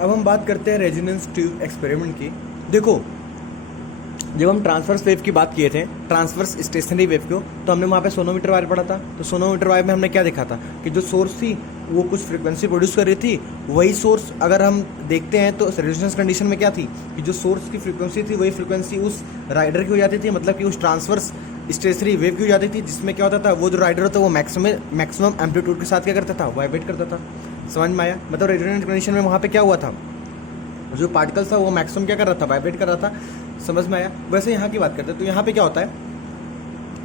अब हम बात करते हैं रेजोनेंस ट्यूब एक्सपेरिमेंट की। देखो, जब हम ट्रांसवर्स वेव की बात किए थे, ट्रांसवर्स स्टेशनरी वेव को, तो हमने वहाँ पे सोनोमीटर वायर पढ़ा था। तो सोनोमीटर वायर में हमने क्या देखा था कि जो सोर्स थी वो कुछ फ्रीक्वेंसी प्रोड्यूस कर रही थी। वही सोर्स अगर हम देखते हैं तो रेजोनेंस कंडीशन में क्या थी कि जो सोर्स की फ्रीक्वेंसी थी वही फ्रीक्वेंसी उस राइडर की हो जाती थी, मतलब कि उस ट्रांसवर्स स्टेशनरी वेव की हो जाती थी, जिसमें क्या होता था वो जो राइडर होता है वो मैक्सिमम एम्पलीट्यूड के साथ क्या करता था, वाइब्रेट करता था। समझ में आया? मतलब रेजोनेंस कंडीशन में वहाँ पे क्या हुआ था, जो पार्टिकल था वो मैक्सिमम क्या कर रहा था, वाइब्रेट कर रहा था। समझ में आया? वैसे यहाँ की बात करते हैं तो यहाँ पे क्या होता है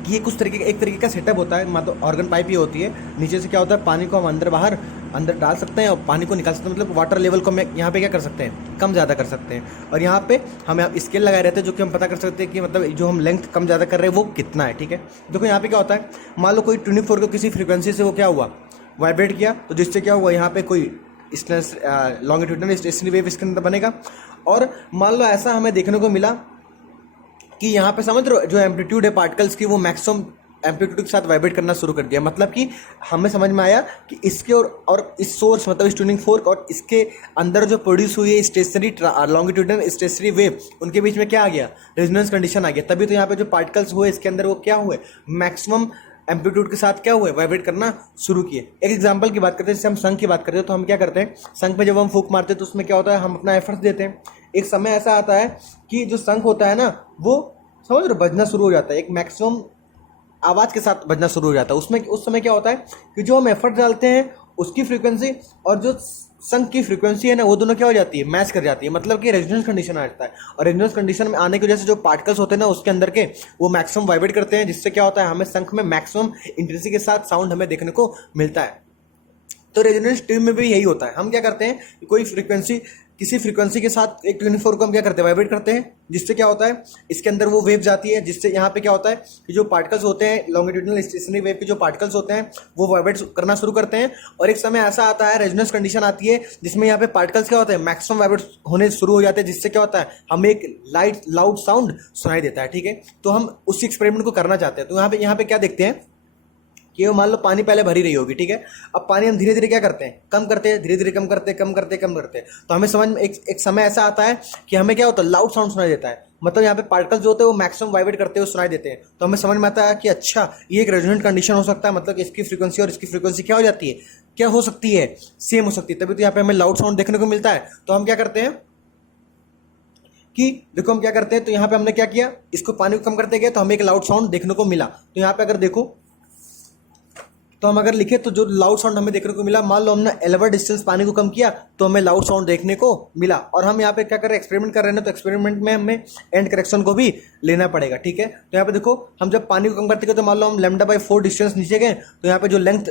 कि ये कुछ तरीके का एक तरीके का सेटअप होता है, मतलब ऑर्गन पाइप ये होती है। नीचे से क्या होता है, पानी को हम अंदर डाल सकते हैं और पानी को निकाल सकते हैं, मतलब वाटर लेवल को हम यहाँ पे क्या कर सकते हैं, कम ज़्यादा कर सकते हैं। और यहाँ पे हम स्केल लगाए रहते हैं जो कि हम पता कर सकते हैं कि मतलब जो हम लेंथ कम ज़्यादा कर रहे हैं वो कितना है। ठीक है, देखो यहाँ पे क्या होता है, मान लो कोई 24 को किसी फ्रीक्वेंसी से वो क्या हुआ, वाइब्रेट किया, तो जिससे क्या हुआ, यहाँ पे कोई लॉन्गिट्यूडनल स्टेशनरी वेव इसके अंदर बनेगा। और मान लो ऐसा हमें देखने को मिला कि यहाँ पे समझ रहे हो जो एम्पलीट्यूड है पार्टिकल्स की वो मैक्सिमम एम्पलीट्यूड के साथ वाइब्रेट करना शुरू कर दिया। मतलब कि हमें समझ में आया कि इसके और इस सोर्स मतलब इस ट्यूनिंग फोर्क और इसके अंदर जो प्रोड्यूस हुई है स्टेशनरी लॉन्गिट्यूडनल स्टेशनरी वेव, उनके बीच में क्या आ गया, रेजोनेंस कंडीशन आ गया। तभी तो यहाँ पे जो पार्टिकल्स हुए इसके अंदर वो क्या हुए, मैक्सिमम एम्पलीट्यूड के साथ क्या हुए, वाइब्रेट करना शुरू किए। एक एग्जांपल की बात करते हैं, जैसे हम शंख की बात करते हैं तो हम क्या करते हैं, शंख पे जब हम फूंक मारते हैं तो उसमें क्या होता है, हम अपना एफर्ट्स देते हैं। एक समय ऐसा आता है कि जो शंख होता है ना वो समझ रहे हो बजना शुरू हो जाता है, एक मैक्सिमम आवाज़ के साथ बजना शुरू हो जाता है। उसमें उस समय क्या होता है कि जो हम एफर्ट डालते हैं उसकी फ्रीक्वेंसी और जो शंख की फ्रीक्वेंसी है ना वो दोनों क्या हो जाती है, मैच कर जाती है। मतलब कि रेजोनेंस कंडीशन आ जाता है। और रेजोनेंस कंडीशन में आने की वजह से जो पार्टिकल्स होते हैं ना उसके अंदर के वो मैक्सिमम वाइब्रेट करते हैं, जिससे क्या होता है, हमें शंख में मैक्सिमम इंटेंसिटी के साथ साउंड हमें देखने को मिलता है। तो रेजोनेंस ट्यूब में भी यही होता है। हम क्या करते हैं, कोई फ्रीक्वेंसी किसी फ्रीक्वेंसी के साथ एक 24 को हम क्या करते हैं, वाइब्रेट करते हैं, जिससे क्या होता है इसके अंदर वो वेव जाती है, जिससे यहाँ पे क्या होता है कि जो पार्टिकल्स होते हैं लॉन्गिट्यूडनल स्टेशनरी वेव के जो पार्टिकल्स होते हैं वो वाइब्रेट करना शुरू करते हैं। और एक समय ऐसा आता है, रेजोनेंस कंडीशन आती है, जिसमें यहाँ पे पार्टिकल्स क्या होते हैं, मैक्सिमम वाइब्रेट होने शुरू हो जाते हैं, जिससे क्या होता है हमें एक लाउड साउंड सुनाई देता है। ठीक है, तो हम उस एक्सपेरिमेंट को करना चाहते हैं। तो यहाँ पे क्या देखते हैं कि वो मान लो पानी पहले भरी रही होगी। ठीक है, अब पानी हम धीरे धीरे क्या करते हैं, कम करते हैं, धीरे धीरे कम करते हैं, कम करते हैं। तो हमें समझ में एक समय ऐसा आता है कि हमें क्या होता है, लाउड साउंड सुनाई देता है। मतलब यहाँ पे पार्टिकल्स जो होते हैं वो मैक्सिमम वाइब्रेट करते हुए सुनाई देते हैं। तो हमें समझ में आता है कि अच्छा ये एक रेजोनेंट कंडीशन हो सकता है, मतलब इसकी फ्रीक्वेंसी और इसकी फ्रीक्वेंसी क्या हो जाती है, क्या हो सकती है, सेम हो सकती है। तभी तो यहाँ पे हमें लाउड साउंड देखने को मिलता है। तो हम क्या करते हैं कि देखो हम क्या करते हैं, तो यहाँ पे हमने क्या किया, इसको पानी को कम करते गए तो हमें एक लाउड साउंड देखने को मिला। तो यहाँ पे अगर देखो तो हम अगर लिखे तो जो लाउड साउंड हमें देखने को मिला, मान लो हमने एलवर डिस्टेंस पानी को कम किया तो हमें लाउड साउंड देखने को मिला। और हम यहाँ पे क्या कर रहे हैं, एक्सपेरिमेंट कर रहे हैं ना, तो एक्सपेरिमेंट में हमें एंड करेक्शन को भी लेना पड़ेगा। ठीक है, तो यहाँ पे देखो हम जब पानी को कम करते गए तो मान लो हम λ/4 डिस्टेंस नीचे गए, तो यहाँ पे जो लेंथ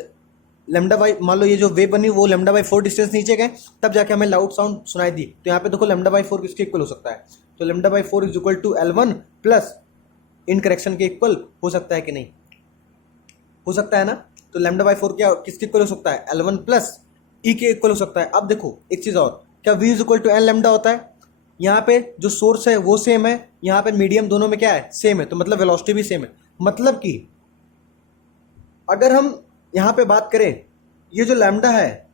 मान लो ये जो वेव बनी वो λ/4 डिस्टेंस नीचे गए, तब जाके हमें लाउड साउंड सुनाई दी। तो यहाँ पे देखो λ/4 किसके इक्वल हो सकता है, तो λ/4 is equal to L1 plus end correction के इक्वल हो सकता है कि नहीं, हो सकता है ना। तो λ/4 क्या किसके इक्वल हो सकता है, L1 प्लस ई के इक्वल हो सकता है। अब देखो एक चीज़ और, क्या V is equal to N lambda होता है। यहाँ पे जो सोर्स है वो सेम है, यहाँ पे मीडियम दोनों में क्या है, सेम है, तो मतलब वेलोसिटी भी सेम है। मतलब कि अगर हम यहाँ पे बात करें, ये जो लैम्डा है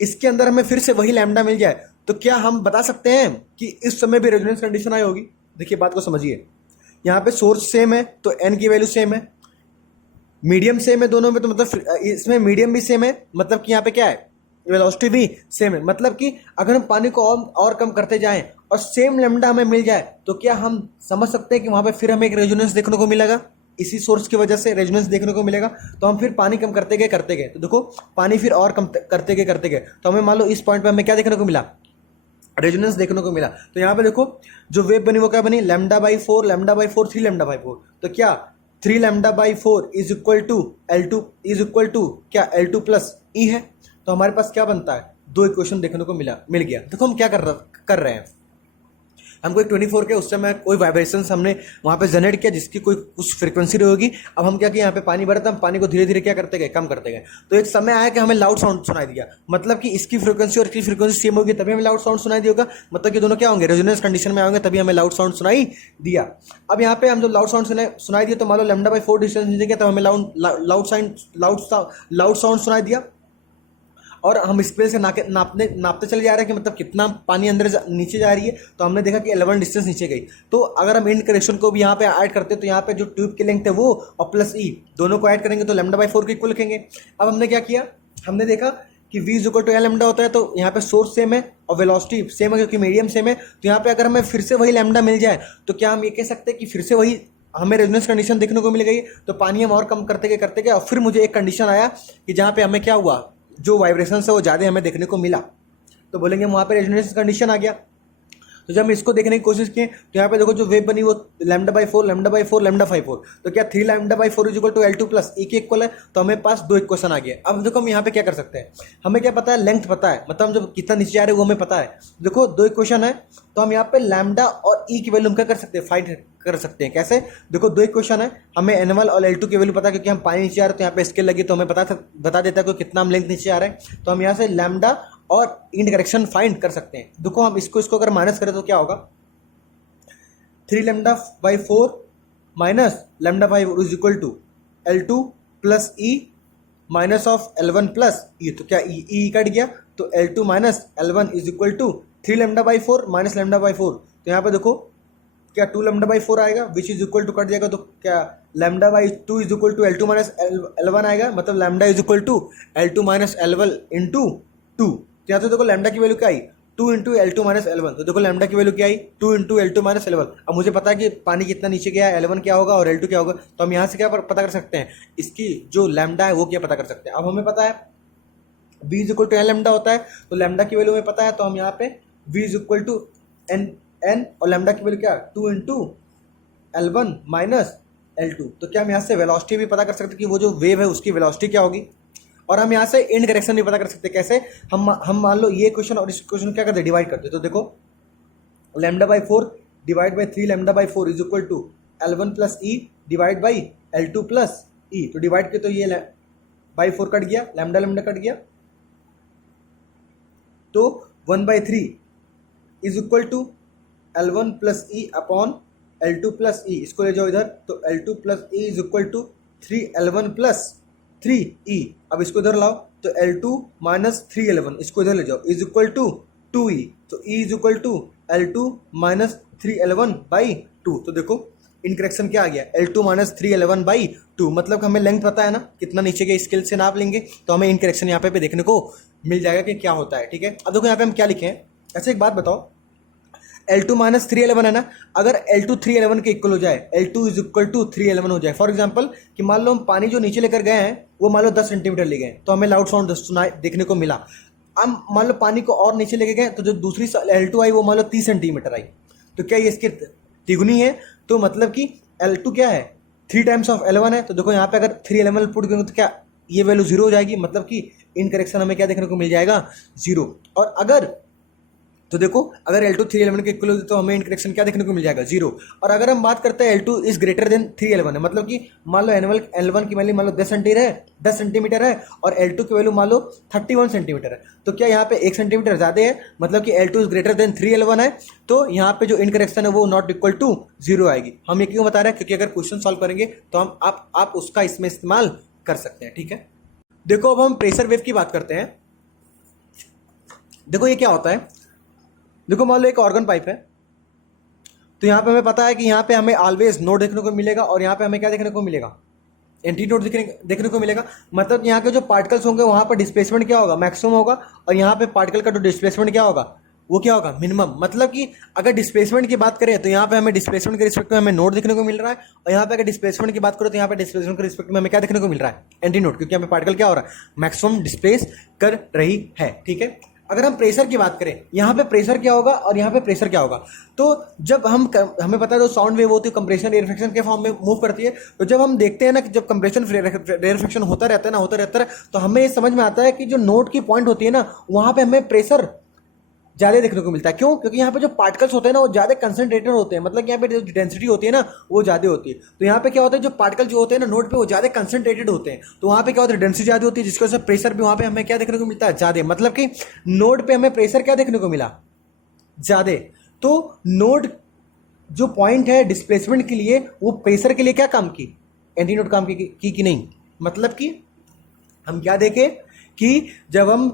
इसके अंदर हमें फिर से वही लैम्डा मिल जाए, तो क्या हम बता सकते हैं कि इस समय भी रेजोनेंस कंडीशन आई होगी। देखिए बात को समझिए, यहाँ पे सोर्स सेम है तो एन की वैल्यू सेम है, मीडियम सेम है दोनों में, तो मतलब इसमें मीडियम भी सेम है, मतलब कि यहाँ पे क्या है, वेलोसिटी भी सेम है। मतलब कि अगर हम पानी को और कम करते जाएं और सेम लैम्डा हमें मिल जाए तो क्या हम समझ सकते हैं कि वहाँ पे फिर हमें एक रेजोनेंस देखने को मिलेगा, इसी सोर्स की वजह से रेजोनेंस देखने को मिलेगा। तो हम फिर पानी कम करते गए तो देखो पानी फिर और कम करते गए तो हमें मान लो इस पॉइंट पे हमें क्या देखने को मिला, रेजोनेंस देखने को मिला। तो यहाँ पे देखो जो वेव बनी वो क्या बनी, λ/4 3 λ/4। तो क्या 3 λ/4 is equal to L2 is equal to क्या L2 प्लस ई है। तो हमारे पास क्या बनता है, दो इक्वेशन देखने को मिल गया। देखो हम क्या कर रहे हैं, हमको एक 24 के उस समय कोई वाइब्रेशन हमने वहाँ पे जनरेट किया जिसकी कोई कुछ फ्रीक्वेंसी रही होगी। अब हम क्या किया, यहाँ पे पानी भरा था, हम पानी को धीरे धीरे क्या करते गए, कम करते गए। तो एक समय आया कि हमें लाउड साउंड सुनाई दिया, मतलब कि इसकी फ्रीक्वेंसी और इसकी फ्रीक्वेंसी सेम होगी तभी हमें लाउड साउंड सुनाई दिया, मतलब कि दोनों क्या होंगे, रेजोनेंस कंडीशन में आएंगे तभी हमें लाउड साउंड सुनाई दिया। अब यहाँ पे हम जब लाउड साउंड सुनाई दिया तो मान लो λ/4 डिस्टेंस नीचे गया तो हमें लाउड साउंड सुनाई दिया। और हम स्केल से नापते चले जा रहे हैं कि मतलब कितना पानी अंदर नीचे जा रही है, तो हमने देखा कि 11 डिस्टेंस नीचे गई। तो अगर हम इंड करेक्शन को भी यहाँ पे ऐड करते हैं तो यहाँ पे जो ट्यूब की लेंथ है वो और प्लस ई दोनों को ऐड करेंगे तो λ/4 के इक्वल लिखेंगे। अब हमने क्या किया, हमने देखा कि v is equal to l lambda होता है, तो यहाँ पे सोर्स सेम है और वेलोसिटी सेम है क्योंकि मीडियम सेम है। तो यहाँ पे अगर हमें फिर से वही लैम्डा मिल जाए तो क्या हम ये कह सकते हैं कि फिर से वही हमें रेजोनेंस कंडीशन देखने को मिल गई। तो पानी हम और कम करते गए और फिर मुझे एक कंडीशन आया कि जहाँ पे हमें क्या हुआ, जो वाइब्रेशन है वो ज़्यादा हमें देखने को मिला, तो बोलेंगे वहाँ पे रेजोनेंस कंडीशन आ गया। तो जब हम इसको देखने की कोशिश किए तो यहाँ पे देखो जो वेव बनी वो λ/4 λ/4 λ/4, तो क्या 3 λ/4 is equal to L2 plus e के इक्वल है। तो हमें पास दो इक्वेशन आ गया। अब देखो हम यहाँ पे क्या कर सकते हैं, हमें क्या पता है, लेंथ पता है, मतलब हम जब कितना नीचे आ रहे हैं वो हमें पता है। देखो दो इक्वेशन है तो हम यहाँ पे लैम्डा और ई की वैल्यू हम क्या कर सकते हैं, फाइंड कर सकते हैं। कैसे, देखो दो इक्वेशन है, हमें N1 और L2 की वैल्यू पता है क्योंकि हम पानी नीचे आ रहे हैं तो यहाँ पे स्केल लगी तो हमें बता देता है कि कितना हम लेंथ नीचे आ रहे हैं। तो हम यहाँ से लैम्डा और इंड करेक्शन फाइंड कर सकते हैं। देखो हम इसको अगर माइनस करें तो क्या होगा, 3 λ/4 minus λ/4 is equal to L2 plus e minus of L1 plus e. तो क्या ई कट गया तो L2 minus L1 is equal to 3 λ/4 minus λ/4। तो यहाँ पे देखो क्या 2 λ/4 आएगा which is equal to cut जाएगा, तो क्या λ/2 is equal to L2 minus L1 आएगा, मतलब lambda is equal to L2 minus L1 into 2। तो यहाँ तो देखो लैम्डा की वैल्यू क्या आई, 2 इंटू L2 माइनस L1। तो देखो लैम्डा की वैल्यू क्या आई, 2 इंटू L2 माइनस L1। अब मुझे पता है कि पानी कितना नीचे गया है, L1 क्या होगा और L2 क्या होगा। तो हम यहाँ से क्या पता कर सकते हैं, इसकी जो लैम्डा है वो क्या पता कर सकते हैं। अब हमें पता है v is equal to n lambda होता है, तो लैम्डा की वैल्यू हमें पता है, तो हम यहाँ पे v is equal to n और लैम्डा की वैल्यू क्या, 2 इंटू L1 माइनस L2। तो क्या हम यहाँ से वेलोसिटी भी पता कर सकते हैं कि वो जो वेव है उसकी वेलोसिटी क्या होगी। और हम यहाँ से इंड करेक्शन भी पता कर सकते हैं। कैसे, हम मान लो ये क्वेश्चन और इस क्वेश्चन क्या करते हैं, डिवाइड करते हैं। तो देखो λ/4 divide by 3 λ/4 is equal to L1 plus e divide by L2 plus e. तो डिवाइड के तो ये बाई 4 कट गया, लैम्डा कट गया, तो 1/3 is equal to L1 plus e upon L2 plus e. इसको ले जाओ इधर, तो L2 plus e is equal to 3L1 plus 3e। अब इसको इधर लाओ तो L2 माइनस 3L1 इसको इधर ले जाओ इज इक्वल टू 2e। तो e is equal to L2 minus 3L1 by 2। तो देखो इनकरेक्शन क्या आ गया, L2 माइनस 3L1 बाई 2, मतलब हमें लेंथ पता है ना कितना नीचे के स्केल से नाप लेंगे तो हमें इनकरेक्शन यहाँ पे देखने को मिल जाएगा कि क्या होता है। ठीक है, अब देखो यहाँ पे हम क्या लिखे हैं। ऐसे एक बात बताओ, L2 माइनस 3L1 है ना, अगर L2 3L1 के इक्वल हो जाए, L2 is equal to 3L1 हो जाए। फॉर एग्जांपल कि मान लो हम पानी जो नीचे लेकर गए हैं वो मान लो 10 सेंटीमीटर ले गए तो हमें लाउड साउंड सुनाई देखने को मिला। अब मान लो पानी को और नीचे लेके गए तो जो दूसरी L2 आई वो मान लो 30 सेंटीमीटर आई, तो क्या ये इसकी तिगुनी है। तो मतलब कि L2 क्या है, 3 टाइम्स ऑफ L1 है। तो देखो यहाँ पे अगर 3L1 पुट करेंगे तो क्या ये वैल्यू 0 हो जाएगी, मतलब कि इन करेक्शन हमें क्या देखने को मिल जाएगा, 0। और अगर तो देखो अगर L2 3L1 के इक्वल तो हमें इनकरेक्शन क्या देखने को मिल जाएगा, 0। और अगर हम बात करते हैं L2 is greater then 3L1 है, मतलब कि मान लो L1 की वैल्यू मान लो 10 सेंटीमीटर है और L2 की वैल्यू मान लो 31 सेंटीमीटर है, तो क्या यहाँ पे 1 सेंटीमीटर ज़्यादा है, मतलब कि L2 is greater then 3L1 है। तो यहाँ पे जो इनकरेक्शन है वो नॉट इक्वल टू 0 आएगी। हम ये क्यों बता रहे हैं, क्योंकि अगर क्वेश्चन सॉल्व करेंगे तो हम आप उसका इसमें इस्तेमाल कर सकते हैं। ठीक है, देखो अब हम प्रेशर वेव की बात करते हैं। देखो ये क्या होता है, देखो मान लो एक ऑर्गन पाइप है, तो यहाँ पे हमें पता है कि यहाँ पे हमें ऑलवेज नोड देखने को मिलेगा और यहाँ पे हमें क्या देखने को मिलेगा, एंटी नोड देखने को मिलेगा। मतलब यहाँ के जो पार्टिकल्स होंगे वहाँ पर डिस्प्लेसमेंट क्या होगा, मैक्सिमम होगा, और यहाँ पे पार्टिकल का जो डिस्प्लेसमेंट क्या होगा वो क्या होगा, मिनिमम। मतलब कि अगर डिस्प्लेसमेंट की बात करें तो यहाँ पे हमें डिस्प्लेसमेंट के रिस्पेक्ट में हमें नोड देखने को मिल रहा है, और यहाँ पे अगर डिस्प्लेसमेंट की बात करो तो यहाँ पे डिस्प्लेसमेंट के रिस्पेक्ट में हमें क्या देखने को मिल रहा है, एंटी नोड, क्योंकि हमें पार्टिकल क्या हो रहा है, मैक्सिमम डिस्प्लेस कर रही है। ठीक है, अगर हम प्रेशर की बात करें, यहाँ पे प्रेशर क्या होगा और यहाँ पे प्रेशर क्या होगा, तो जब हमें पता है जो साउंड वेव होती है कंप्रेशन रेयरफिक्शन के फॉर्म में मूव करती है, तो जब हम देखते हैं ना कि जब कंप्रेशन रेयरफिक्शन होता रहता है तो हमें ये समझ में आता है कि जो नोड की पॉइंट होती है ना वहाँ पे हमें प्रेशर ज़्यादा देखने को मिलता है। क्यों, क्योंकि यहाँ पे जो पार्टिकल्स होते हैं ना वो ज़्यादा कंसंट्रेटेड होते हैं, मतलब कि यहाँ पे जो डेंसिटी होती है ना वो ज़्यादा होती है। तो यहाँ पे क्या होता है, जो पार्टिकल जो होते हैं ना नोड पे वो ज़्यादा कंसंट्रेटेड होते हैं, तो वहाँ पे क्या होता है, डेंसिटी ज़्यादा होती है, जिसकी वजह से प्रेशर भी वहाँ पे हमें क्या देखने को मिलता है, ज़्यादा। मतलब कि नोड पे हमें प्रेशर क्या देखने को मिला, ज़्यादा। तो नोड जो पॉइंट है डिस्प्लेसमेंट के लिए वो प्रेशर के लिए क्या काम की, एंटी नोड काम की नहीं। मतलब कि हम क्या देखें कि जब हम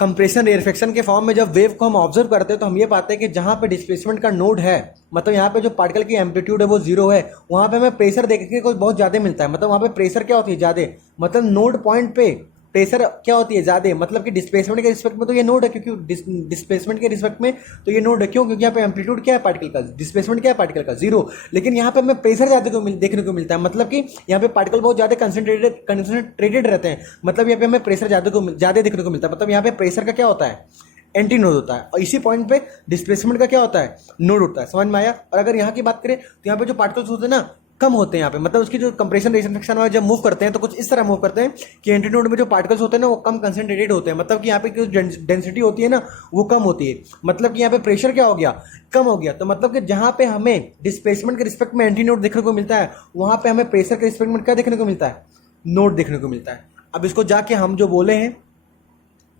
कंप्रेशन रेयरफेक्शन के फॉर्म में जब वेव को हम ऑब्जर्व करते हैं तो हम ये पाते हैं कि जहाँ पे डिस्प्लेसमेंट का नोड है, मतलब यहाँ पे जो पार्टिकल की एम्पलीट्यूड है वो जीरो है, वहाँ पे हमें प्रेशर देखने को बहुत ज़्यादा मिलता है। मतलब वहाँ पे प्रेशर क्या होती है, ज़्यादा, मतलब नोड पॉइंट पे प्रेशर क्या होती है, ज़्यादा, मतलब कि डिस्प्लेसमेंट के रिस्पेक्ट में तो ये नोड है, क्योंकि डिस्प्लेसमेंट के रिस्पेक्ट में तो ये नोड है। क्यों? क्योंकि यहाँ पे एम्पलीट्यूड क्या है पार्टिकल का, डिस्प्लेसमेंट क्या है पार्टिकल का, जीरो। लेकिन यहाँ पे हमें प्रेशर ज़्यादा देखने को मिलता है, मतलब कि यहाँ पे पार्टिकल बहुत ज़्यादा कंसंट्रेटेड रहते हैं, मतलब यहाँ पे हमें प्रेशर ज़्यादा देखने को मिलता है। मतलब यहाँ पे प्रेशर का क्या होता है, एंटी नोड होता है, और इसी पॉइंट पे डिस्प्लेसमेंट का क्या होता है, नोड होता है। समझ में आया? और अगर यहाँ की बात करें तो यहाँ पे जो पार्टिकल्स होते हैं ना, कम होते हैं यहाँ पे, मतलब उसकी जो कंप्रेशन रेयरफेक्शन में जब मूव करते हैं तो कुछ इस तरह मूव करते हैं कि एंटी नोड में जो पार्टिकल्स होते हैं ना वो कम कंसंट्रेटेड होते हैं, मतलब कि यहाँ पे जो डेंसिटी होती है ना वो कम होती है, मतलब कि यहाँ पे प्रेशर क्या हो गया, कम हो गया। तो मतलब कि जहाँ पे हमें डिस्प्लेसमेंट के रिस्पेक्ट में एंटी नोड देखने को मिलता है, वहाँ पे हमें प्रेशर के रिस्पेक्ट में क्या देखने को मिलता है, नोड देखने को मिलता है। अब इसको जाके हम जो बोले हैं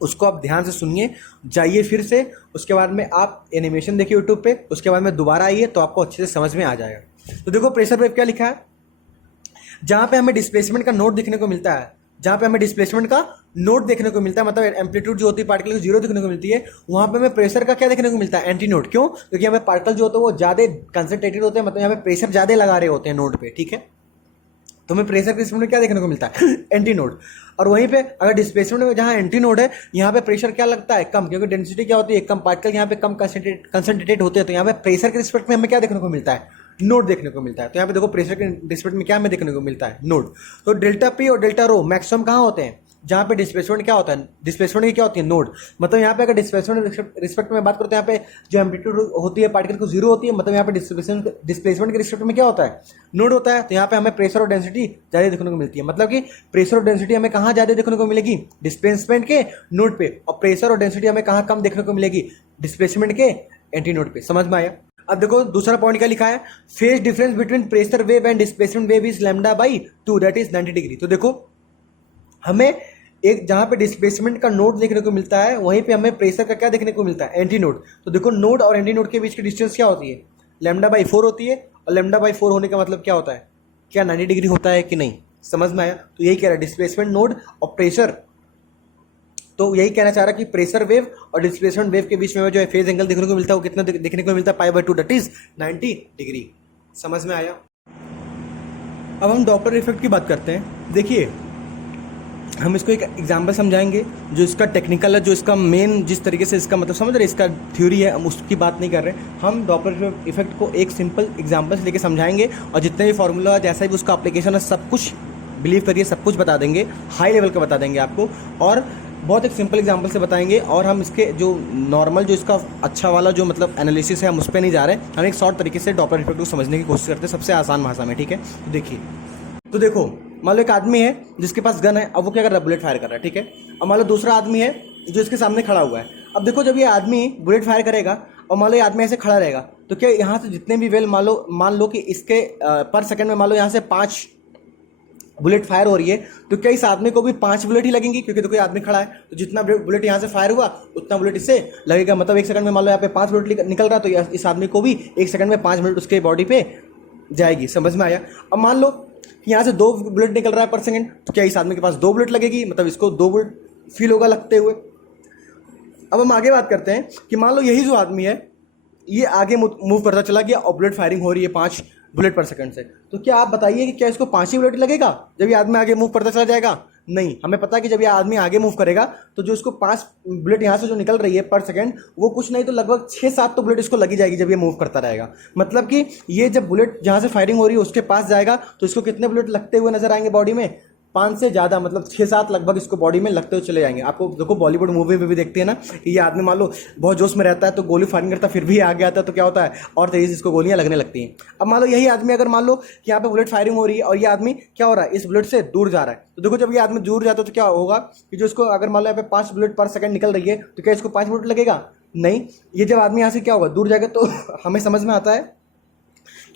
उसको आप ध्यान से सुनिए, जाइए फिर से, उसके बाद में आप एनिमेशन देखिए यूट्यूब पे, उसके बाद में दोबारा आइए तो आपको अच्छे से समझ में आ जाएगा। तो देखो प्रेशर वेव क्या लिखा है, जहां पे हमें डिस्प्लेसमेंट का नोड देखने को मिलता है, जहां पे हमें डिस्प्लेसमेंट का नोड देखने को मिलता है, मतलब एम्पलीट्यूड जो होती है पार्टिकल की जीरो देखने को मिलती है, वहां पे हमें प्रेशर का क्या देखने को मिलता है, एंटी नोड। क्यों? क्योंकि यहाँ पे पार्टिकल जो होते हैं वो ज्यादा कंसंट्रेटेड होते हैं, मतलब यहाँ पे प्रेशर ज्यादा लगा रहे होते हैं नोड पे, ठीक है। तो हमें प्रेशर के रिस्पेक्ट में क्या देखने को मिलता है, एंटी नोड। और वहीं पे अगर डिस्प्लेसमेंट में जहां एंटी नोड है, यहाँ पे प्रेशर क्या लगता है, कम, क्योंकि डेंसिटी क्या होती है, कम, पार्टिकल यहाँ पे कम कंसंट्रेटेड होते हैं, तो यहाँ पे प्रेशर के रिस्पेक्ट में हमें क्या देखने को मिलता है, नोड देखने को मिलता है। तो यहाँ पे देखो प्रेशर के रिस्पेक्ट में क्या हमें देखने को मिलता है, नोड। तो डेल्टा पी और डेल्टा रो मैक्सिमम कहाँ होते हैं, जहाँ पे डिस्प्लेसमेंट क्या होता है, डिस्प्लेसमेंट की क्या होती है, नोड। मतलब यहाँ पे अगर डिस्प्लेसमेंट रिस्पेक्ट में बात करते हैं, यहाँ पे जो एम्पलीट्यूड होती है पार्टिकल को जीरो होती है, मतलब यहाँ पे डिस्प्लेसमेंट के रिस्पेक्ट में क्या होता है, नोड होता है। तो यहाँ पे हमें प्रेशर और डेंसिटी ज़्यादा देखने को मिलती है, मतलब कि प्रेशर और डेंसिटी हमें कहाँ ज़्यादा देखने को मिलेगी, डिस्प्लेसमेंट के नोड पे, और प्रेशर और डेंसिटी हमें कहाँ कम देखने को मिलेगी, डिस्प्लेसमेंट के एंटी नोड पे। समझ में आया? अब देखो दूसरा पॉइंट क्या लिखा है, phase difference between pressure wave and displacement wave is lambda by 2, that is 90 degree. तो देखो हमें एक जहां पे डिस्प्लेसमेंट का नोड देखने को मिलता है, वहीं पे हमें प्रेशर का क्या देखने को मिलता है, एंटी नोड। तो देखो नोड और एंटी नोड के बीच की डिस्टेंस क्या होती है, लैम्डा बाई 4 होती है, और लैम्डा बाई 4 होने का मतलब क्या होता है, क्या 90 डिग्री होता है कि नहीं। समझ में आया? तो यही कह रहा है डिस्प्लेसमेंट नोड और प्रेशर, तो यही कहना चाह रहा है कि प्रेशर वेव और डिस्प्लेसमेंट वेव के बीच में जो है फेज एंगल देखने को मिलता है वो कितना देखने को मिलता है, pi by 2, that is 90 degree. समझ में आया? अब हम डॉपलर इफेक्ट की बात करते हैं। देखिए हम इसको एक एग्जाम्पल समझाएंगे जो इसका टेक्निकल है, जो इसका मेन जिस तरीके से इसका मतलब समझ रहे, इसका थ्योरी है, हम उसकी बात नहीं कर रहे। हम डॉपलर इफेक्ट को एक सिंपल एग्जाम्पल से लेके समझाएंगे, और जितने भी फॉर्मूला जैसा भी उसका एप्लीकेशन है सब कुछ बिलीव करिए, सब कुछ बता देंगे, हाई लेवल का बता देंगे आपको, और बहुत एक सिंपल एग्जांपल से बताएंगे। और हम इसके जो नॉर्मल जो इसका अच्छा वाला जो मतलब एनालिसिस है हम उस पर नहीं जा रहे, हम एक शॉर्ट तरीके से डॉपलर इफेक्ट को समझने की कोशिश करते हैं सबसे आसान भाषा में, ठीक है। तो देखिए, तो देखो मान लो एक आदमी है जिसके पास गन है, अब वो क्या कर रहा है, बुलेट फायर कर रहा है, ठीक है। अब मान लो दूसरा आदमी है जो इसके सामने खड़ा हुआ है। अब देखो जब ये आदमी बुलेट फायर करेगा और मान लो ये आदमी ऐसे खड़ा रहेगा, तो क्या यहाँ से जितने भी वेल मान लो कि इसके पर सेकंड में मान लो यहाँ से 5 बुलेट फायर हो रही है, तो क्या इस आदमी को भी 5 बुलेट ही लगेंगी, क्योंकि देखो ये आदमी खड़ा है, तो जितना बुलेट यहाँ से फायर हुआ उतना बुलेट इससे लगेगा। मतलब 1 सेकंड में मान लो यहाँ पे 5 बुलेट निकल रहा, तो इस आदमी को भी 1 सेकंड में 5 बुलेट उसके बॉडी पे जाएगी। समझ में आया? अब मान लो कि यहाँ से 2 बुलेट निकल रहा है पर सेकंड, तो क्या इस आदमी के पास 2 बुलेट लगेगी, मतलब इसको 2 बुलेट फील होगा लगते हुए। अब हम आगे बात करते हैं कि मान लो यही जो आदमी है ये आगे मूव करता चला गया और बुलेट फायरिंग हो रही है 5 बुलेट पर सेकंड से, तो क्या आप बताइए कि क्या इसको 5 ही बुलेट लगेगा जब ये आदमी आगे मूव करता चला जाएगा? नहीं, हमें पता है कि जब ये आदमी आगे मूव करेगा तो जो इसको 5 बुलेट यहाँ से जो निकल रही है पर सेकंड, वो कुछ नहीं तो लगभग 6-7 तो बुलेट इसको लगी जाएगी जब ये मूव करता रहेगा। मतलब कि ये जब बुलेट जहाँ से फायरिंग हो रही है उसके पास जाएगा तो इसको कितने बुलेट लगते हुए नजर आएंगे बॉडी में, 5 से ज़्यादा, मतलब 6-7 लगभग इसको बॉडी में लगते हुए चले जाएंगे। आपको देखो बॉलीवुड मूवी में भी देखते हैं ना कि ये आदमी मान लो बहुत जोश में रहता है तो गोली फायरिंग करता फिर भी आगे आता है तो क्या होता है, और तेजी से इसको गोलियां लगने लगती हैं। अब मान लो यही आदमी अगर मान लो कि यहाँ पे बुलेट फायरिंग हो रही है और ये आदमी क्या हो रहा है, इस बुलेट से दूर जा रहा है, तो देखो जब ये आदमी दूर जाता है तो क्या होगा कि जो इसको अगर मान लो यहाँ पे 5 बुलेट पर सेकंड निकल रही है तो क्या इसको 5 बुलेट लगेगा? नहीं, ये जब आदमी यहाँ से क्या होगा, दूर जाएगा, तो हमें समझ में आता है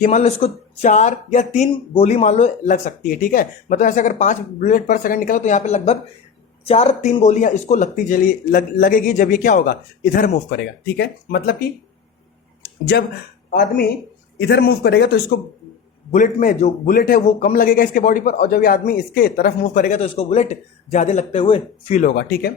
कि मान लो इसको 4 या 3 गोली मान लो लग सकती है, ठीक है। मतलब ऐसे अगर 5 बुलेट पर सेकंड निकला तो यहाँ पे लगभग 4-3 गोलियां इसको लगती चली लगेगी जब ये क्या होगा, इधर मूव करेगा, ठीक है। मतलब कि जब आदमी इधर मूव करेगा तो इसको बुलेट में जो बुलेट है वो कम लगेगा इसके बॉडी पर, और जब ये आदमी इसके तरफ मूव करेगा तो इसको बुलेट ज़्यादा लगते हुए फील होगा, ठीक है।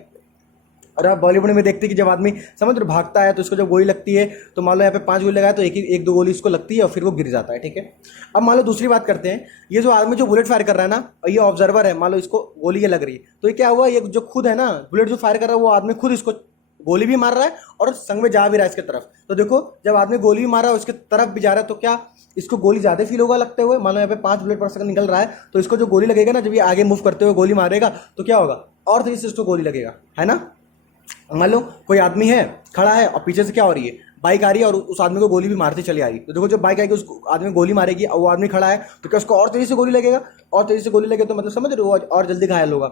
और आप बॉलीवुड में देखते हैं कि जब आदमी समझ रहे हो भागता है तो इसको जब गोली लगती है तो मान लो यहाँ पे 5 गोली लगाए तो एक दो गोली इसको लगती है और फिर वो गिर जाता है, ठीक है। अब मान लो दूसरी बात करते हैं, ये जो आदमी जो बुलेट फायर कर रहा है ना, और ये ऑब्जर्वर है, मान लो इसको गोली ये लग रही है, तो ये क्या हुआ, ये जो खुद है ना बुलेट जो फायर कर रहा है वो आदमी खुद इसको गोली भी मार रहा है और संग में जा भी रहा है इसके तरफ। तो देखो जब आदमी गोली भी मार रहा है उसके तरफ भी जा रहा है तो क्या इसको गोली ज्यादा फील होगा लगते हुए। मान लो यहाँ पे 5 बुलेट पर सेकंड निकल रहा है तो इसको जो गोली लगेगा ना, जब ये आगे मूव करते हुए गोली मारेगा तो क्या होगा, और तेजी से इसको गोली लगेगा, है ना। मान लो कोई आदमी है खड़ा है और पीछे से क्या हो रही है, बाइक आ रही है और उस आदमी को गोली भी मारती चली आ रही है। तो देखो जब बाइक आएगी उस आदमी गोली मारेगी और वो आदमी खड़ा है तो क्या उसको और तेजी से गोली लगेगा, और तेजी से गोली लगे तो मतलब समझ रहे हो और जल्दी घायल होगा।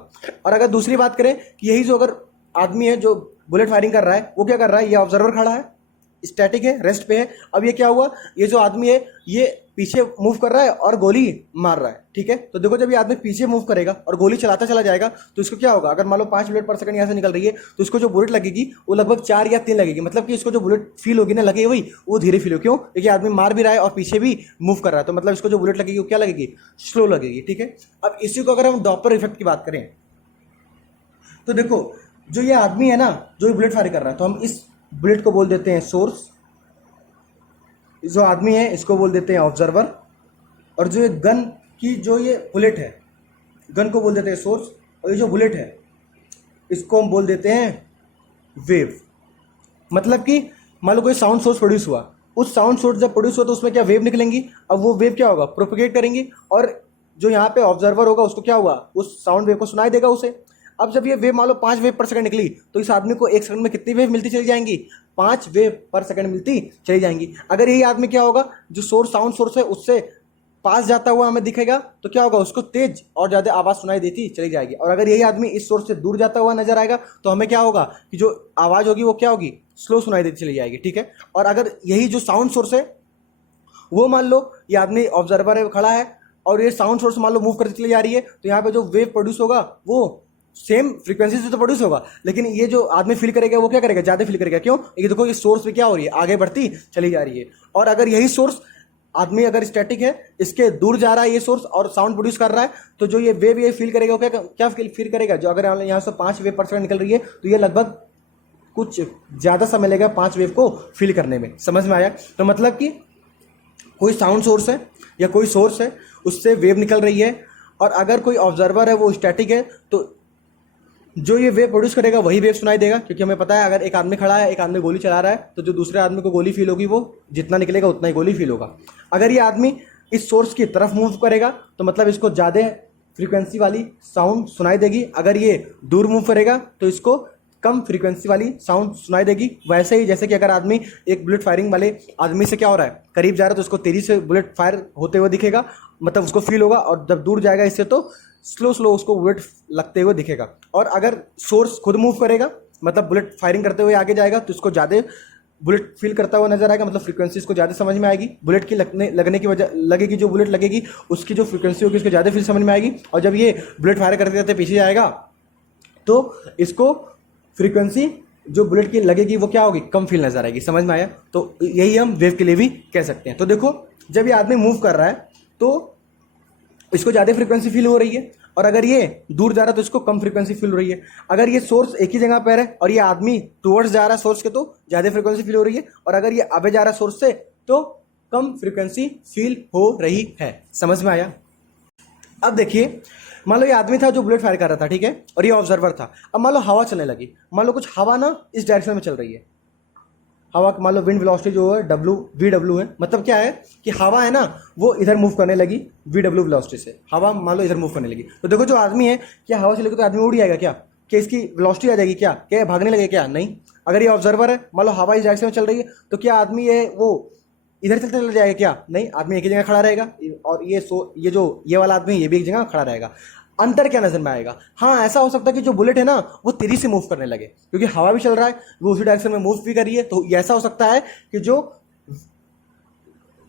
और अगर दूसरी बात करें कि यही जो अगर आदमी है जो बुलेट फायरिंग कर रहा है वो क्या कर रहा है, ये ऑब्जर्वर खड़ा है, स्टैटिक है, रेस्ट पे है। अब ये क्या हुआ, ये जो आदमी है ये पीछे मूव कर रहा है और गोली मार रहा है, ठीक है। तो देखो जब ये आदमी पीछे मूव करेगा और गोली चलाता चला जाएगा तो इसको क्या होगा, अगर मान लो 5 बुलेट पर सेकंड यहाँ से निकल रही है तो इसको जो बुलेट लगेगी वो लगभग 4 या 3 लगेगी। मतलब कि इसको जो बुलेट फील होगी ना, लगे वही वो धीरे फील हो, क्यों, क्योंकि आदमी मार भी रहा है और पीछे भी मूव कर रहा है, तो मतलब इसको जो बुलेट लगेगी वो क्या लगेगी, स्लो लगेगी, ठीक है। अब इसी को अगर हम डॉपलर इफेक्ट की बात करें तो देखो जो ये आदमी है ना जो बुलेट फायर कर रहा है, तो हम इस बुलेट को बोल देते हैं सोर्स, जो आदमी है इसको बोल देते हैं ऑब्जर्वर, और जो ये गन की जो ये बुलेट है, गन को बोल देते हैं सोर्स, और ये जो बुलेट है इसको हम बोल देते हैं वेव। मतलब कि मान लो कोई साउंड सोर्स प्रोड्यूस हुआ, उस साउंड सोर्स जब प्रोड्यूस हुआ तो उसमें क्या वेव निकलेंगी, अब वो वेव क्या होगा, प्रोपेगेट करेंगी, और जो यहाँ पे ऑब्जर्वर होगा उसको क्या हुआ, उस साउंड वेव को सुनाई देगा उसे। अब जब ये वेव मान लो 5 वेव पर सेकंड निकली तो इस आदमी को 1 सेकंड में कितनी वेव मिलती चली जाएंगी, 5 वेव पर सेकंड मिलती चली जाएंगी। अगर यही आदमी क्या होगा, जो सोर्स साउंड सोर्स है उससे पास जाता हुआ हमें दिखेगा तो क्या होगा, उसको तेज और ज़्यादा आवाज़ सुनाई देती चली जाएगी। और अगर यही आदमी इस सोर्स से दूर जाता हुआ नजर आएगा तो हमें क्या होगा कि जो आवाज़ होगी वो क्या होगी, स्लो सुनाई देती चली जाएगी, ठीक है। और अगर यही जो साउंड सोर्स है वो मान लो ये आदमी ऑब्जर्वर है खड़ा है और ये साउंड सोर्स मान लो मूव करती चली जा रही है, तो यहाँ पे जो वेव प्रोड्यूस होगा वो सेम फ्रीक्वेंसी से तो प्रोड्यूस होगा, लेकिन ये जो आदमी फील करेगा वो क्या करेगा, ज्यादा फील करेगा, क्यों, ये देखो ये सोर्स पे क्या हो रही है, आगे बढ़ती चली जा रही है। और अगर यही सोर्स आदमी अगर स्टैटिक है, इसके दूर जा रहा है ये सोर्स और साउंड प्रोड्यूस कर रहा है, तो जो ये वेव ये फील करेगा वो क्या फील करेगा, जो अगर यहाँ से 5 वेव पर सेकंड निकल रही है तो ये लगभग कुछ ज्यादा समय लगेगा 5 वेव को फील करने में। समझ में आया। तो मतलब कि कोई साउंड सोर्स है या कोई सोर्स है उससे वेव निकल रही है, और अगर कोई ऑब्जर्वर है वो स्टैटिक है तो जो ये वेव प्रोड्यूस करेगा वही वेव सुनाई देगा, क्योंकि हमें पता है अगर एक आदमी खड़ा है एक आदमी गोली चला रहा है तो जो दूसरे आदमी को गोली फील होगी वो जितना निकलेगा उतना ही गोली फील होगा। अगर ये आदमी इस सोर्स की तरफ मूव करेगा तो मतलब इसको ज़्यादा फ्रीक्वेंसी वाली साउंड सुनाई देगी, अगर ये दूर मूव करेगा तो इसको कम फ्रीक्वेंसी वाली साउंड सुनाई देगी। वैसे ही जैसे कि अगर आदमी एक बुलेट फायरिंग वाले आदमी से क्या हो रहा है, करीब जा रहा है तो उसको तेजी से बुलेट फायर होते हुए दिखेगा, मतलब उसको फील होगा, और जब दूर जाएगा इससे तो स्लो उसको बुलेट लगते हुए दिखेगा। और अगर सोर्स खुद मूव करेगा मतलब बुलेट फायरिंग करते हुए आगे जाएगा तो उसको ज़्यादा बुलेट फील करता हुआ नजर आएगा, मतलब फ्रीक्वेंसी इसको ज़्यादा समझ में आएगी, बुलेट की लगने की वजह लगेगी, जो बुलेट लगेगी उसकी जो फ्रीक्वेंसी होगी उसको ज़्यादा फील समझ में आएगी। और जब ये बुलेट फायर करते करते पीछे जाएगा तो इसको फ्रीक्वेंसी जो बुलेट की लगेगी वो क्या होगी, कम फील नजर आएगी। समझ में आया। तो यही हम वेव के लिए भी कह सकते हैं। तो देखो जब ये आदमी मूव कर रहा है तो इसको ज़्यादा फ्रीक्वेंसी फील हो रही है, और अगर ये दूर जा रहा है तो इसको कम फ्रीक्वेंसी फील हो रही है। अगर ये सोर्स एक ही जगह पर है और ये आदमी टुवर्ड्स जा रहा है सोर्स के तो ज़्यादा फ्रीक्वेंसी फील हो रही है, और अगर ये आगे जा रहा है सोर्स से तो कम फ्रीक्वेंसी फील हो रही है। समझ में आया। अब देखिए मान लो ये आदमी था जो बुलेट फायर कर रहा था, ठीक है, और ये ऑब्जर्वर था। अब मान लो हवा चलने लगी, मान लो कुछ हवा ना इस डायरेक्शन में चल रही है, हवा मान लो विंड वेलोसिटी जो है VW है, मतलब क्या है कि हवा है ना वो इधर मूव करने लगी VW वेलोसिटी से, हवा मान लो इधर मूव करने लगी। तो देखो जो आदमी है क्या हवा चलेगी तो आदमी उड़ जाएगा क्या इसकी वेलोसिटी आ जाएगी, क्या भागने लगे, क्या नहीं। अगर ये ऑब्जर्वर है मान लो हवा इस डायरेक्शन में चल रही है तो क्या आदमी है वो इधर चलते चल जाएगा, क्या नहीं, आदमी एक ही जगह खड़ा रहेगा, और ये वाला आदमी ये भी एक जगह खड़ा रहेगा। अंतर क्या नजर में आएगा, हाँ ऐसा हो सकता है कि जो बुलेट है ना वो तेजी से मूव करने लगे, क्योंकि हवा भी चल रहा है वो उसी डायरेक्शन में मूव भी कर रही है। तो ऐसा हो सकता है कि जो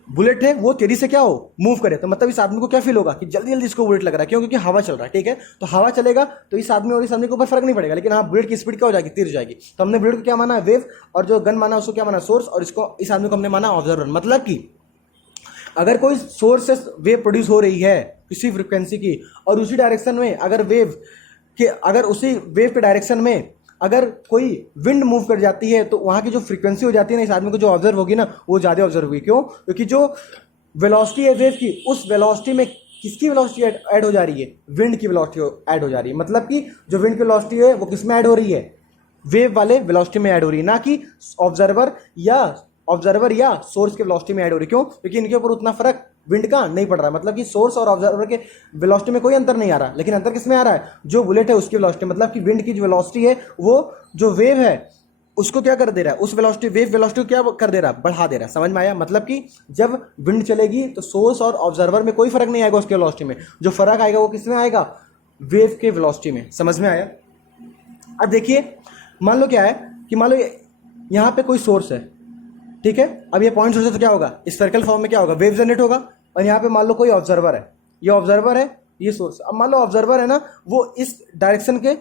बुलेट है वो तेजी से क्या हो मूव करे, तो मतलब इस आदमी को क्या फील होगा कि जल्दी जल्दी इसको बुलेट लग रहा है, क्यों, क्योंकि हवा चल रहा है, ठीक है। तो हवा चलेगा तो इस आदमी और इस आदमी के ऊपर फर्क नहीं पड़ेगा, लेकिन हाँ बुलेट की स्पीड क्या हो जाएगी, तेज हो जाएगी। तो हमने बुलेट को क्या माना, वेव, और जो गन माना उसको क्या माना, सोर्स, और इसको इस आदमी को हमने माना ऑब्जर्वर। मतलब कि अगर कोई सोर्स से वेव प्रोड्यूस हो रही है किसी फ्रीक्वेंसी की, और उसी डायरेक्शन में अगर उसी वेव के डायरेक्शन में अगर कोई विंड मूव कर जाती है तो वहां की जो फ्रीक्वेंसी हो जाती है ना इस आदमी को जो ऑब्जर्व होगी ना वो ज्यादा ऑब्जर्व होगी। क्यों? क्योंकि जो वेलोसिटी है वेव की उस वेलोसिटी में किसकी वेलोसिटी ऐड हो जा रही है? विंड की वेलोसिटी ऐड हो जा रही है। मतलब कि जो विंड की वेलोसिटी है वो किस में ऐड हो रही है? वेव वाले वेलोसिटी में ऐड हो रही है, ना कि ऑब्जर्वर या सोर्स के वेलोसिटी में ऐड हो रही है। क्यों? क्योंकि इनके ऊपर उतना फर्क विंड का नहीं पड़ रहा है। मतलब कि सोर्स और ऑब्जर्वर के वेलोसिटी में कोई अंतर नहीं आ रहा, लेकिन अंतर किस में आ रहा है? जो बुलेट है उसकी वेलोसिटी। मतलब कि विंड की जो वेलोसिटी है वो जो वेव है उसको क्या कर दे रहा है? उस वेलोसिटी वेव वेलोसिटी को क्या कर दे रहा है? बढ़ा दे रहा है। समझ में आया? मतलब कि जब विंड चलेगी तो सोर्स और ऑब्जर्वर में कोई फर्क नहीं आएगा उसके वेलोसिटी में, जो फर्क आएगा वो किस में आएगा? वेव के वेलोसिटी में। समझ में आया? अब देखिए, मान लो क्या है कि मान लो यहाँ पे कोई सोर्स है, ठीक है। अब ये पॉइंट सोर्स है तो क्या होगा? इस सर्कल फॉर्म में क्या होगा? वेव जनरेट होगा। और यहाँ पे मान लो कोई ऑब्जर्वर है, ये ऑब्जर्वर है, ये सोर्स। अब मान लो ऑब्जर्वर है ना, वो इस डायरेक्शन के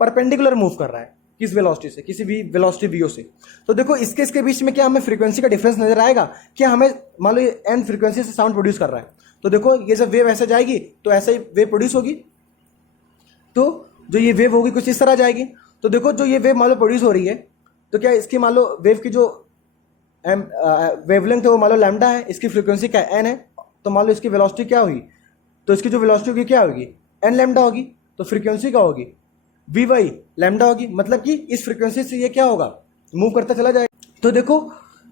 परपेंडिकुलर मूव कर रहा है, किस वेलोसिटी से? किसी भी वेलोसिटी वीओ से। तो देखो इसके बीच में क्या हमें फ्रीक्वेंसी का डिफरेंस नजर आएगा? क्या हमें मान लो ये एन फ्रीक्वेंसी से साउंड प्रोड्यूस कर रहा है, तो देखो ये जब वेव ऐसे जाएगी तो ऐसे ही वेव प्रोड्यूस होगी। तो जो ये वेव होगी कुछ इस तरह जाएगी। तो देखो जो ये वेव मान लो प्रोड्यूस हो रही है, तो क्या इसकी मान लो वेव की जो वेवलेंथ है वो मान लो लैम्डा है, इसकी फ्रीक्वेंसी क्या एन है, तो मान लो इसकी वेलोसिटी क्या हुई? तो इसकी जो वेलोसिटी होगी क्या होगी? एन लैम्डा होगी। तो फ्रीक्वेंसी क्या होगी? वी वाई लैम्डा होगी। मतलब कि इस फ्रीक्वेंसी से ये क्या होगा? मूव करता चला जाएगा। तो देखो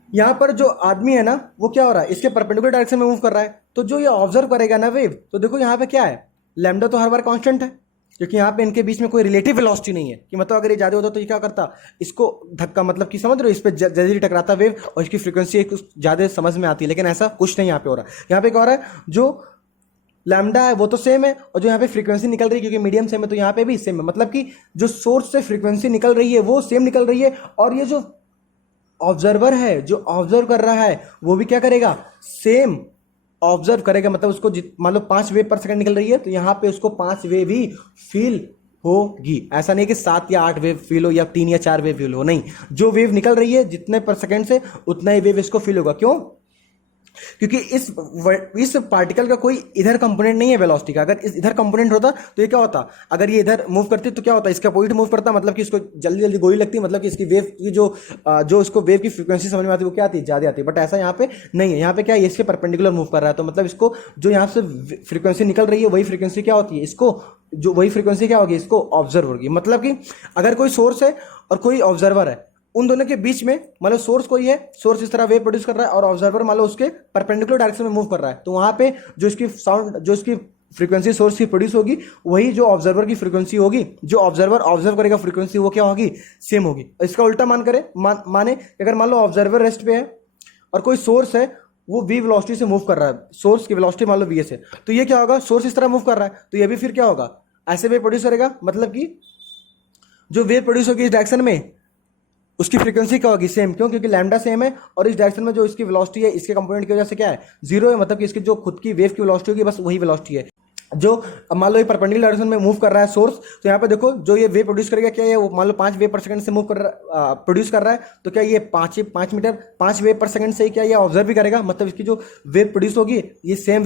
यहाँ पर जो आदमी है ना वो क्या हो रहा है? इसके परपेंडिकुलर डायरेक्शन में मूव कर रहा है। तो जो ये ऑब्जर्व करेगा ना वेव, तो देखो यहाँ पे क्या है? लैम्डा तो हर बार कांस्टेंट है, क्योंकि यहाँ पे इनके बीच में कोई रिलेटिव वेलोसिटी नहीं है। कि मतलब अगर ये ज्यादा होता तो ये क्या करता? इसको धक्का, मतलब कि समझ रहे हो, इस पे जल्दी टकराता वेव और इसकी फ्रीक्वेंसी कुछ ज्यादा समझ में आती है। लेकिन ऐसा कुछ नहीं यहाँ पे हो रहा है। यहाँ पे क्या हो रहा है? जो लैम्डा है वो तो सेम है, और जो यहाँ पे फ्रीक्वेंसी निकल रही है क्योंकि मीडियम सेम है तो यहाँ पे भी सेम है। मतलब कि जो सोर्स से फ्रीक्वेंसी निकल रही है वो सेम निकल रही है, और ये जो ऑब्जर्वर है जो ऑब्जर्व कर रहा है वो भी क्या करेगा? सेम ऑब्जर्व करेगा। मतलब उसको मान लो 5 वेव पर सेकंड निकल रही है तो यहाँ पे उसको 5 वेव ही फील होगी। ऐसा नहीं कि 7 या 8 वेव फील हो या 3 या 4 वेव फील हो, नहीं। जो वेव निकल रही है जितने पर सेकंड से उतना ही वेव इसको फील होगा। क्यों? क्योंकि इस पार्टिकल का कोई इधर कंपोनेंट नहीं है वेलोसिटी का। अगर इधर कंपोनेंट होता तो ये क्या होता? अगर ये इधर मूव करती तो क्या होता? इसका अपोजिट मूव करता, मतलब कि इसको जल्दी जल्दी गोली लगती, मतलब कि इसकी वेव की जो इसको वेव की फ्रीक्वेंसी समझ में आती है वो क्या आती है? ज्यादा आती है। बट ऐसा यहाँ पे नहीं है। यहाँ पे क्या है? इसके परपेंडिकुलर मूव कर रहा है, तो मतलब इसको जो यहाँ से फ्रीक्वेंसी निकल रही है वही फ्रीक्वेंसी क्या होती है? इसको जो वही फ्रीक्वेंसी क्या होगी? इसको ऑब्जर्व होगी। मतलब कि अगर कोई सोर्स है और कोई ऑब्जर्वर है, उन दोनों के बीच में मान लो सोर्स कोई है, सोर्स इस तरह वेव प्रोड्यूस कर रहा है और ऑब्जर्वर मान लो उसके परपेंडिकुलर डायरेक्शन में मूव कर रहा है, तो वहां पे जो इसकी फ्रीक्वेंसी सोर्स की प्रोड्यूस होगी वही जो ऑब्जर्वर की फ्रीक्वेंसी होगी। जो ऑब्जर्वर ऑब्जर्व करेगा फ्रीक्वेंसी वो क्या होगी? सेम होगी। इसका उल्टा माने अगर मान लो ऑब्जर्वर रेस्ट पे है और कोई सोर्स है वो वी वेलोसिटी से मूव कर रहा है, सोर्स की वेलोसिटी मान लो वी है, तो ये क्या होगा? सोर्स इस तरह मूव कर रहा है तो ये भी फिर क्या होगा? ऐसे वेव प्रोड्यूस करेगा। मतलब कि जो वेव प्रोड्यूस होगी इस डायरेक्शन में उसकी फ्रीक्वेंसी क्या होगी? सेम। क्यों? क्योंकि लैम्डा सेम है और इस डायरेक्शन में जो इसकी वेलोसिटी है इसके कंपोनेंट की वजह से क्या है? 0 है। मतलब कि इसकी जो खुद की वेव की वेलोसिटी होगी बस वही वेलोसिटी है। जो मान लो ये परपेंडिकुलर डायरेक्शन में मूव कर रहा है सोर्स, तो यहाँ पे देखो जो ये वेव प्रोड्यूस करेगा क्या है? वो मान लो 5 वेव पर सेकंड से मूव प्रोड्यूस कर रहा है, तो क्या ये 5 वेव पर सेकंड से ही क्या ये ऑब्जर्व भी करेगा? मतलब इसकी जो वेव प्रोड्यूस होगी ये सेम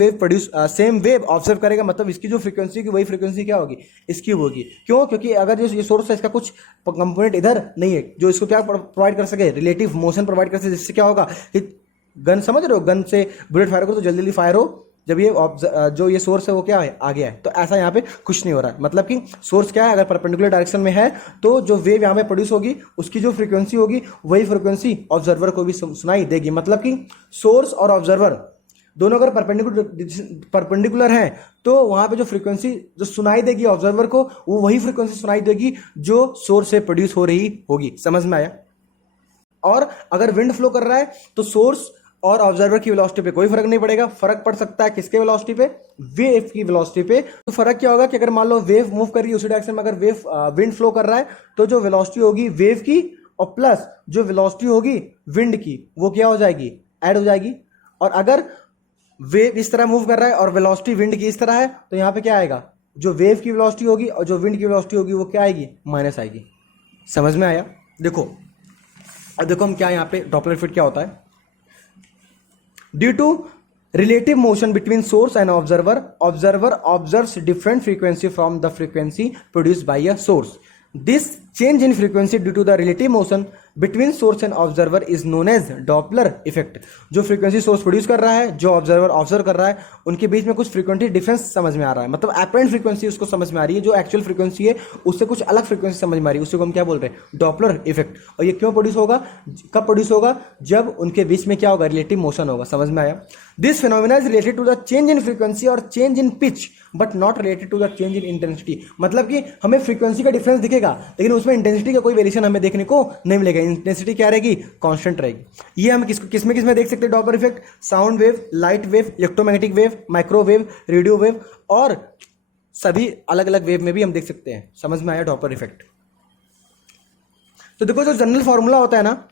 वेव ऑब्जर्व करेगा। मतलब इसकी जो फ्रीक्वेंसी होगी वही फ्रीक्वेंसी क्या होगी? इसकी होगी। क्यों? क्योंकि अगर ये सोर्स है इसका कुछ कंपोनेंट इधर नहीं है जो इसको क्या प्रोवाइड कर सके? रिलेटिव मोशन प्रोवाइड कर सके, जिससे क्या होगा कि गन, समझ रहे हो, गन से बुलेट फायर करो तो जल्दी जल्दी फायर हो जब ये जो ये सोर्स है वो क्या है? आ गया है। तो ऐसा यहाँ पे कुछ नहीं हो रहा है। मतलब कि सोर्स क्या है? अगर परपेंडिकुलर डायरेक्शन में है तो जो वेव यहाँ पे प्रोड्यूस होगी उसकी जो फ्रीक्वेंसी होगी वही फ्रीक्वेंसी ऑब्जर्वर को भी सुनाई देगी। मतलब कि सोर्स और ऑब्जर्वर दोनों अगर परपेंडिकुलर हैं तो वहां पे जो फ्रीक्वेंसी जो सुनाई देगी ऑब्जर्वर को वो वही फ्रीक्वेंसी सुनाई देगी जो सोर्स से प्रोड्यूस हो रही होगी। समझ में आया? और अगर विंड फ्लो कर रहा है तो सोर्स और ऑब्जर्वर की वेलोसिटी पे कोई फर्क नहीं पड़ेगा। फर्क पड़ सकता है किसके वेलोसिटी पे? वेव की वेलोसिटी पे। तो फर्क क्या होगा कि अगर मान लो वेव मूव कर रही है उसी डायरेक्शन में, अगर विंड फ्लो कर रहा है तो जो वेलोसिटी होगी वेव की और प्लस जो वेलोसिटी होगी विंड की वो क्या हो जाएगी? ऐड हो जाएगी। और अगर वेव इस तरह मूव कर रहा है और वेलोसिटी विंड की इस तरह है तो यहाँ पे क्या आएगा? जो वेव की वेलोसिटी होगी और जो विंड की वेलोसिटी होगी वो क्या आएगी? माइनस आएगी। समझ में आया? देखो अब देखो हम क्या यहाँ पे डॉपलर इफेक्ट क्या होता है? Due to relative motion between source and observer observes different frequency from the frequency produced by a source. This change in frequency due to the relative motion between source and observer is known as Doppler effect. जो frequency source produce कर रहा है, जो observer observe कर रहा है, उनके बीच में कुछ फ्रीक्वेंसी डिफरेंस समझ में आ रहा है, मतलब एपरेंट फ्रीक्वेंसी उसको समझ में आ रही है, जो एक्चुअल फ्रीक्वेंसी है उससे कुछ अलग फ्रीक्वेंसी समझ में आ रही है, उसको हम क्या बोल रहे हैं, डॉपलर इफेक्ट। और ये क्यों प्रोड्यूस होगा, कब प्रोड्यूस होगा, जब उनके बीच में क्या होगा, रिलेटिव मोशन होगा। समझ में आया। This phenomena is related to the change in frequency और change in pitch but not related to the change in intensity. मतलब कि हमें फ्रीक्वेंसी का डिफरेंस दिखेगा लेकिन उसमें इंटेंसिटी का कोई वेरिएशन हमें देखने को नहीं मिलेगा। इंटेंसिटी क्या रहेगी, कांस्टेंट रहेगी। ये हम किस में देख सकते हैं Doppler effect, sound wave, light wave, electromagnetic wave, microwave, radio wave और सभी अलग अलग वेव में भी हम देख सकते हैं। समझ में आया डॉपलर इफेक्ट। तो देखो जो जनरल फॉर्मूला होता है ना,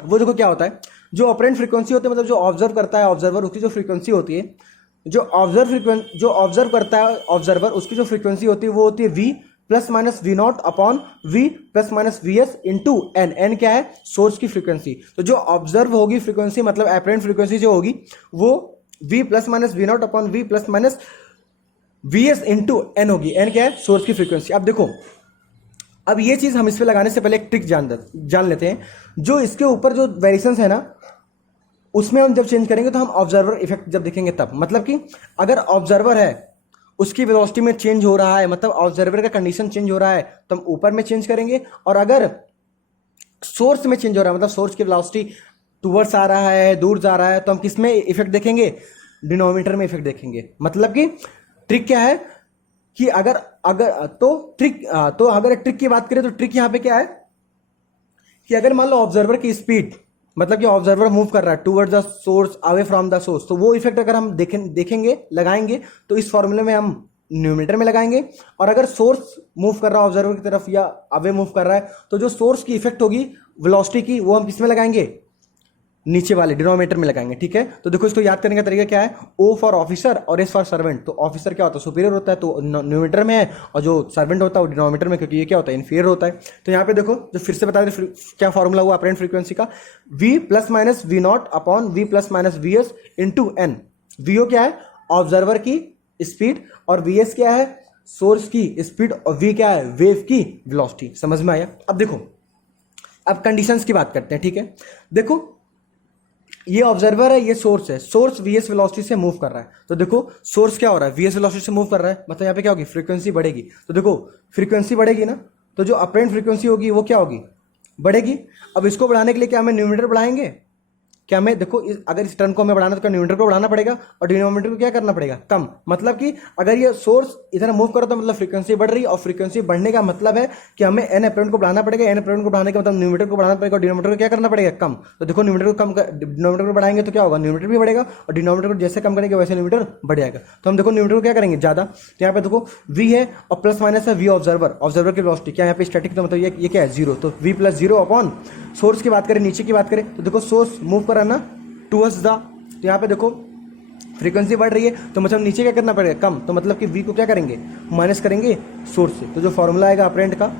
वो देखो क्या होता है, जो ऑपरेंट फ्रीक्वेंसी होती है, मतलब जो ऑब्जर्व करता है ऑब्जर्वर, उसकी जो फ्रीक्वेंसी होती है, जो ऑब्जर्व करता है ऑब्जर्वर, उसकी जो फ्रीक्वेंसी होती है वो होती है v plus minus v naught upon v plus minus v s into n. N क्या है, सोर्स की फ्रीक्वेंसी। तो जो ऑब्जर्व होगी फ्रीक्वेंसी, मतलब अपरेंट फ्रीक्वेंसी जो होगी वो v plus minus v naught upon v plus minus v s into n होगी। एन क्या है, सोर्स की फ्रीक्वेंसी। अब देखो, अब ये चीज हम इस पे लगाने से पहले एक ट्रिक जान लेते हैं। जो इसके ऊपर जो वेरिएशंस है ना, उसमें हम जब चेंज करेंगे तो हम ऑब्जर्वर इफेक्ट जब देखेंगे तब, मतलब कि अगर ऑब्जर्वर है उसकी वेलोसिटी में चेंज हो रहा है, मतलब ऑब्जर्वर का कंडीशन चेंज हो रहा है, तो हम ऊपर में चेंज करेंगे। और अगर सोर्स में चेंज हो रहा है, मतलब सोर्स की वेलोसिटी टूवर्ड्स आ रहा है, दूर जा रहा है, तो हम किस में इफेक्ट देखेंगे, डिनोमिनेटर में इफेक्ट देखेंगे। मतलब कि ट्रिक क्या है कि अगर ट्रिक की बात करें तो ट्रिक यहां पे क्या है कि अगर मान लो ऑब्जर्वर की स्पीड, मतलब कि ऑब्जर्वर मूव कर रहा है toward the source, away from the source, तो वो इफेक्ट अगर हम देखेंगे लगाएंगे तो इस फॉर्मूले में हम न्यूमरेटर में लगाएंगे। और अगर सोर्स मूव कर रहा है ऑब्जर्वर की तरफ या अवे मूव कर रहा है, तो जो सोर्स की इफेक्ट होगी वेलोसिटी की, वो हम किस में लगाएंगे, नीचे वाले डिनोमिनेटर में लगाएंगे। ठीक है, तो देखो इसको याद करने का तरीका क्या है, ओ फॉर ऑफिसर और एस फॉर सर्वेंट। तो ऑफिसर क्या होता है, सुपीरियर होता है, तो न्यूमरेटर में है, और जो सर्वेंट होता है वो डिनोमिनेटर में, क्योंकि ये क्या होता है, इन्फीरियर होता है। तो यहाँ पे देखो, जो फिर से बता दें क्या फॉर्मूला हुआ अपरेंट फ्रीक्वेंसी का, v plus minus v naught upon v plus minus v s into n. V o क्या है, ऑब्जर्वर की स्पीड, और वी एस क्या है, सोर्स की स्पीड, और v क्या है, वेव की वेलोसिटी। समझ में आया। अब देखो, अब कंडीशंस की बात करते हैं। ठीक है, देखो ये ऑब्जर्वर है, ये सोर्स है, सोर्स वीएस वेलोसिटी से मूव कर रहा है। तो देखो सोर्स क्या हो रहा है, वीएस वेलोसिटी से मूव कर रहा है, मतलब यहाँ पे क्या होगी, फ्रीक्वेंसी बढ़ेगी। तो देखो फ्रीक्वेंसी बढ़ेगी ना, तो जो अपरेंट फ्रीक्वेंसी होगी वो क्या होगी, बढ़ेगी। अब इसको बढ़ाने के लिए क्या हमें न्यूमरेटर बढ़ाएंगे, क्या हमें देखो अगर इस टर्म को हमें बढ़ाना तो न्यूमरेटर को बढ़ाना पड़ेगा और डिनोमिनेटर को क्या करना पड़ेगा, कम। मतलब कि अगर ये सोर्स इधर मूव करो तो मतलब फ्रीक्वेंसी बढ़ रही है, और फ्रीक्वेंसी बढ़ने का मतलब है कि हमें एन अपरेंट को बढ़ाना पड़ेगा। एन अपरेंट को बढ़ाने का मतलब न्यूमरेटर को बढ़ाना पड़ेगा और डिनोमिनेटर को क्या करना पड़ेगा, कम। तो देखो न्यूमरेटर को कम, डिनोमिनेटर को बढ़ाएंगे तो क्या होगा, न्यूमरेटर भी बढ़ेगा, और डिनोमिनेटर को जैसे कम करेंगे वैसे न्यूमरेटर बढ़ जाएगा। तो हम देखो न्यूमरेटर को क्या करेंगे, ज्यादा। तो यहाँ पे देखो वी है और प्लस माइनस है वी ऑब्जर्वर, ऑब्जर्वर की वेलोसिटी क्या यहाँ पे स्टैटिक, तो मतलब ये क्या है, जीरो। तो v plus zero upon source की बात करें, नीचे की बात करें तो देखो सोर्स मूव कर रहा है ना टूवर्ड्स द, तो यहाँ पे देखो फ्रीक्वेंसी बढ़ रही है, तो मतलब नीचे क्या करना पड़ेगा, कम। तो मतलब कि v को क्या करेंगे, माइनस करेंगे सोर्स से। तो जो फॉर्मूला आएगा अपरेंट का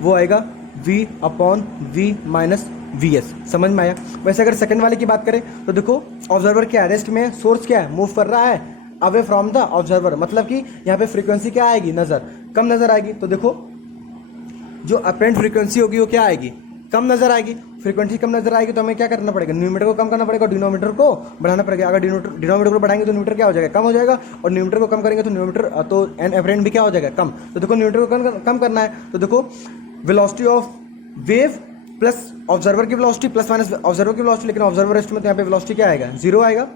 वो आएगा v upon v minus v S. समझ में आया। वैसे अगर सेकंड वाले की बात करें तो देखो ऑब्जर्वर के अरेस्ट में सोर्स क्या है, मूव कर रहा है अवे फ्रॉम द ऑब्जर्वर, मतलब कि यहाँ पे फ्रीक्वेंसी क्या आएगी, नजर कम नजर आएगी। तो देखो जो अपरेंट फ्रीक्वेंसी होगी वो क्या आएगी, कम नजर आएगी। फ्रीक्वेंसी कम नजर आएगी तो हमें क्या करना पड़ेगा, न्यूमरेटर को कम करना पड़ेगा और डिनोमिनेटर को बढ़ाना पड़ेगा। अगर डिनोमिनेटर को बढ़ाएंगे तो न्यूमरेटर क्या हो जाएगा, कम हो जाएगा, और न्यूमरेटर को कम करेंगे तो न्यूमरेटर तो एन अपरेंट भी क्या हो जाएगा, कम। तो देखो न्यूमरेटर को कम करना है, तो देखो velocity of wave plus observer की वेलोसिटी प्लस माइनस ऑब्जर्वर की वेलोसिटी, लेकिन ऑब्जर्वर रेस्ट में तो यहाँ पे वेलोसिटी क्या आएगा, जीरो आएगा,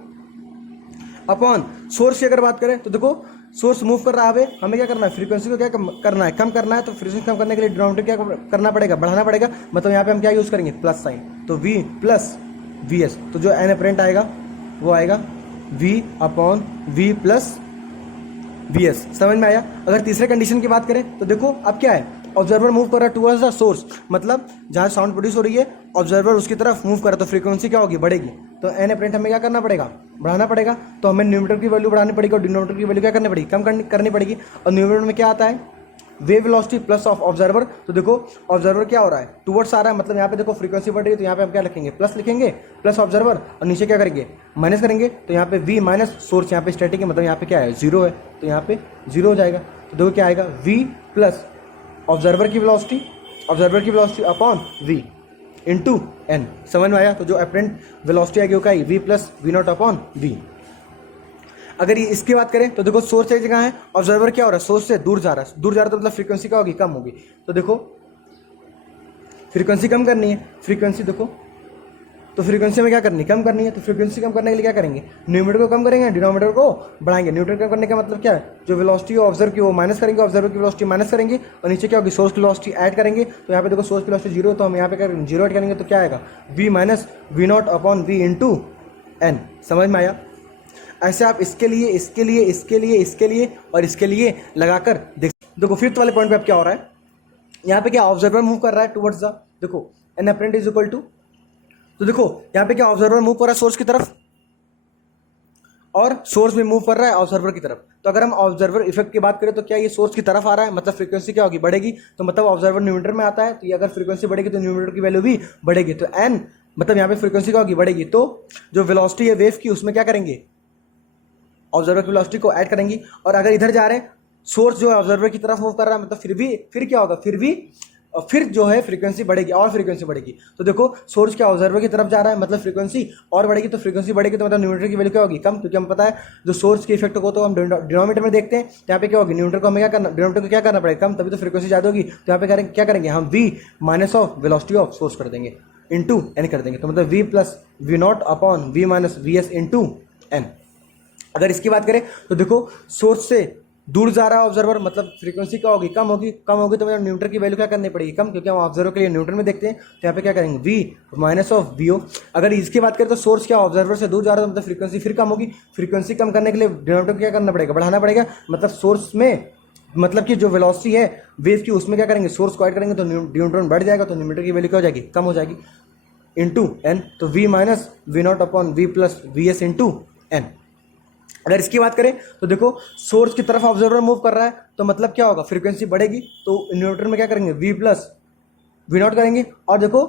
अपॉन सोर्स की अगर बात करें तो देखो सोर्स मूव कर रहा है, हमें क्या करना है, फ्रीक्वेंसी को क्या करना है, कम करना है। तो फ्रीक्वेंसी कम करने के लिए डिनोमिनेटर क्या करना पड़ेगा, बढ़ाना पड़ेगा। मतलब यहाँ पे हम क्या यूज करेंगे, प्लस साइन, तो v प्लस वी एस। तो जो एन अपरेंट आएगा वो आएगा v upon v plus v S. समझ में आया। अगर तीसरे कंडीशन की बात करें तो देखो अब क्या है, ऑब्जर्वर मूव कर रहा है टुवर्ड्स द सोर्स, मतलब जहाँ साउंड प्रोड्यूस हो रही है ऑब्जर्वर उसकी तरफ मूव कर रहा है, तो फ्रीक्वेंसी क्या होगी, बढ़ेगी। तो एन अपरेंट हमें क्या करना पड़ेगा, बढ़ाना पड़ेगा। तो हमें न्यूमरेटर की वैल्यू बढ़ानी पड़ेगी और डिनोमिनेटर की वैल्यू क्या करनी पड़ेगी, कम करनी पड़ेगी। और न्यूमरेटर में क्या आता है, wave velocity plus of observer. तो देखो ऑब्जर्वर क्या हो रहा है, टुवर्ड्स आ रहा है, मतलब यहाँ पे देखो फ्रीक्वेंसी बढ़ रही है, तो यहाँ पे हम क्या लिखेंगे, प्लस लिखेंगे, प्लस ऑब्जर्वर, और नीचे क्या करेंगे, माइनस करेंगे। तो यहाँ पे v माइनस सोर्स, यहाँ पे स्टैटिक है, मतलब यहाँ पे क्या है, जीरो है, तो यहाँ पे जीरो हो जाएगा। तो देखो क्या आएगा, v प्लस ऑब्जर्वर की velocity upon v into n। समझ में आया? तो जो अपरेंट वेलोसिटी आएगी वो क्या है, v plus v naught upon v। अगर ये इसकी बात करें तो देखो सोर्स एक जगह है, ऑब्जर्वर क्या हो रहा है, सोर्स से दूर जा रहा है, दूर जा रहा है तो मतलब फ्रीक्वेंसी क्या होगी, कम होगी। तो देखो फ्रीक्वेंसी कम करनी है, फ्रीक्वेंसी देखो, तो फ्रीक्वेंसी में क्या करनी है, कम करनी है। तो फ्रीक्वेंसी कम करने के लिए क्या करेंगे, न्यूमरेटर को कम करेंगे, डिनोमिनेटर को बढ़ाएंगे। न्यूमरेटर कम करने का मतलब क्या है, जो वेलोसिटी ऑब्जर्व की वो माइनस करेंगे, ऑब्जर्वर की वेलोसिटी माइनस करेंगे, और नीचे क्या होगी, सोर्स की वेलोसिटी ऐड करेंगे। तो यहाँ पे देखो सोर्स की वेलोसिटी जीरो, तो हम यहाँ पे करेंगे जीरो ऐड करेंगे तो क्या आएगा, v minus v naught upon v into n. समझ में आया? ऐसे आप इसके लिए और इसके लिए लगाकर देखो फिफ्थ वाले पॉइंट पे अब क्या हो रहा है, यहाँ पे क्या ऑब्जर्वर मूव कर रहा है टुवर्ड्स द, देखो n apparent is equal to, तो देखो यहाँ पे क्या ऑब्जर्वर मूव कर रहा है सोर्स की तरफ, और सोर्स भी मूव कर रहा है ऑब्जर्वर की तरफ। तो अगर हम ऑब्जर्वर इफेक्ट की बात करें तो क्या ये सोर्स की तरफ आ रहा है, मतलब फ्रीक्वेंसी क्या होगी, बढ़ेगी। तो मतलब ऑब्जर्वर न्यूमरेटर में आता है, तो ये अगर फ्रीक्वेंसी बढ़ेगी तो न्यूमरेटर की वैल्यू भी बढ़ेगी। तो एन मतलब यहाँ पे फ्रीक्वेंसी क्या होगी, बढ़ेगी। तो जो वेलोसिटी है वेव की, उसमें क्या करेंगे, ऑब्जर्वर की वेलोसिटी को ऐड करेंगे। और अगर इधर जा रहे हैं, सोर्स जो है ऑब्जर्वर की तरफ मूव कर रहा है, मतलब फिर क्या होगा, फिर जो है फ्रीक्वेंसी बढ़ेगी और फ्रीक्वेंसी बढ़ेगी। तो देखो सोर्स क्या ऑब्जर्वर की तरफ जा रहा है, मतलब फ्रीक्वेंसी और बढ़ेगी। तो फ्रीक्वेंसी बढ़ेगी तो मतलब न्यूमरेटर की वैल्यू क्या होगी, कम, क्योंकि हम पता है जो सोर्स के इफेक्ट को तो हम डिनोमिनेटर में देखते हैं। तो यहाँ पे क्या होगी, न्यूमरेटर को हमें क्या करना, डिनोमिनेटर को क्या करना पड़ेगा, कम, तभी तो फ्रीक्वेंसी ज्यादा होगी। तो यहाँ पे क्या करेंगे हम, v minus of velocity of source कर देंगे इंटू एन कर देंगे। तो मतलब v plus v naught upon v minus v s into n. अगर इसकी बात करें तो देखो सोर्स से दूर जा रहा है ऑब्जर्वर, मतलब फ्रीक्वेंसी क्या होगी, कम होगी तो मतलब न्यूटन की वैल्यू क्या करनी पड़ेगी, कम, क्योंकि हम ऑब्जर्वर के लिए न्यूटन में देखते हैं। तो यहाँ पे क्या करेंगे, v minus of v o. अगर इसकी बात करें तो सोर्स क्या ऑब्जर्वर से दूर जा रहा है, मतलब फ्रीक्वेंसी फिर कम होगी। फ्रीक्वेंसी कम करने के लिए डिनोमिनेटर को क्या करना पड़ेगा, बढ़ाना पड़ेगा। मतलब सोर्स में, मतलब कि जो वेलोसिटी है वेव की, उसमें क्या करेंगे, सोर्स को ऐड करेंगे तो डिनोमिनेटर बढ़ जाएगा, तो न्यूमरेटर की वैल्यू क्या हो जाएगी, कम हो जाएगी, इंटू एन। तो v minus v naught upon v plus v s into n. अगर इसकी बात करें तो देखो सोर्स की तरफ ऑब्जर्वर मूव कर रहा है, तो मतलब क्या होगा, फ्रीक्वेंसी बढ़ेगी। तो न्यूमरेटर में क्या करेंगे, v प्लस वी नॉट करेंगे। और देखो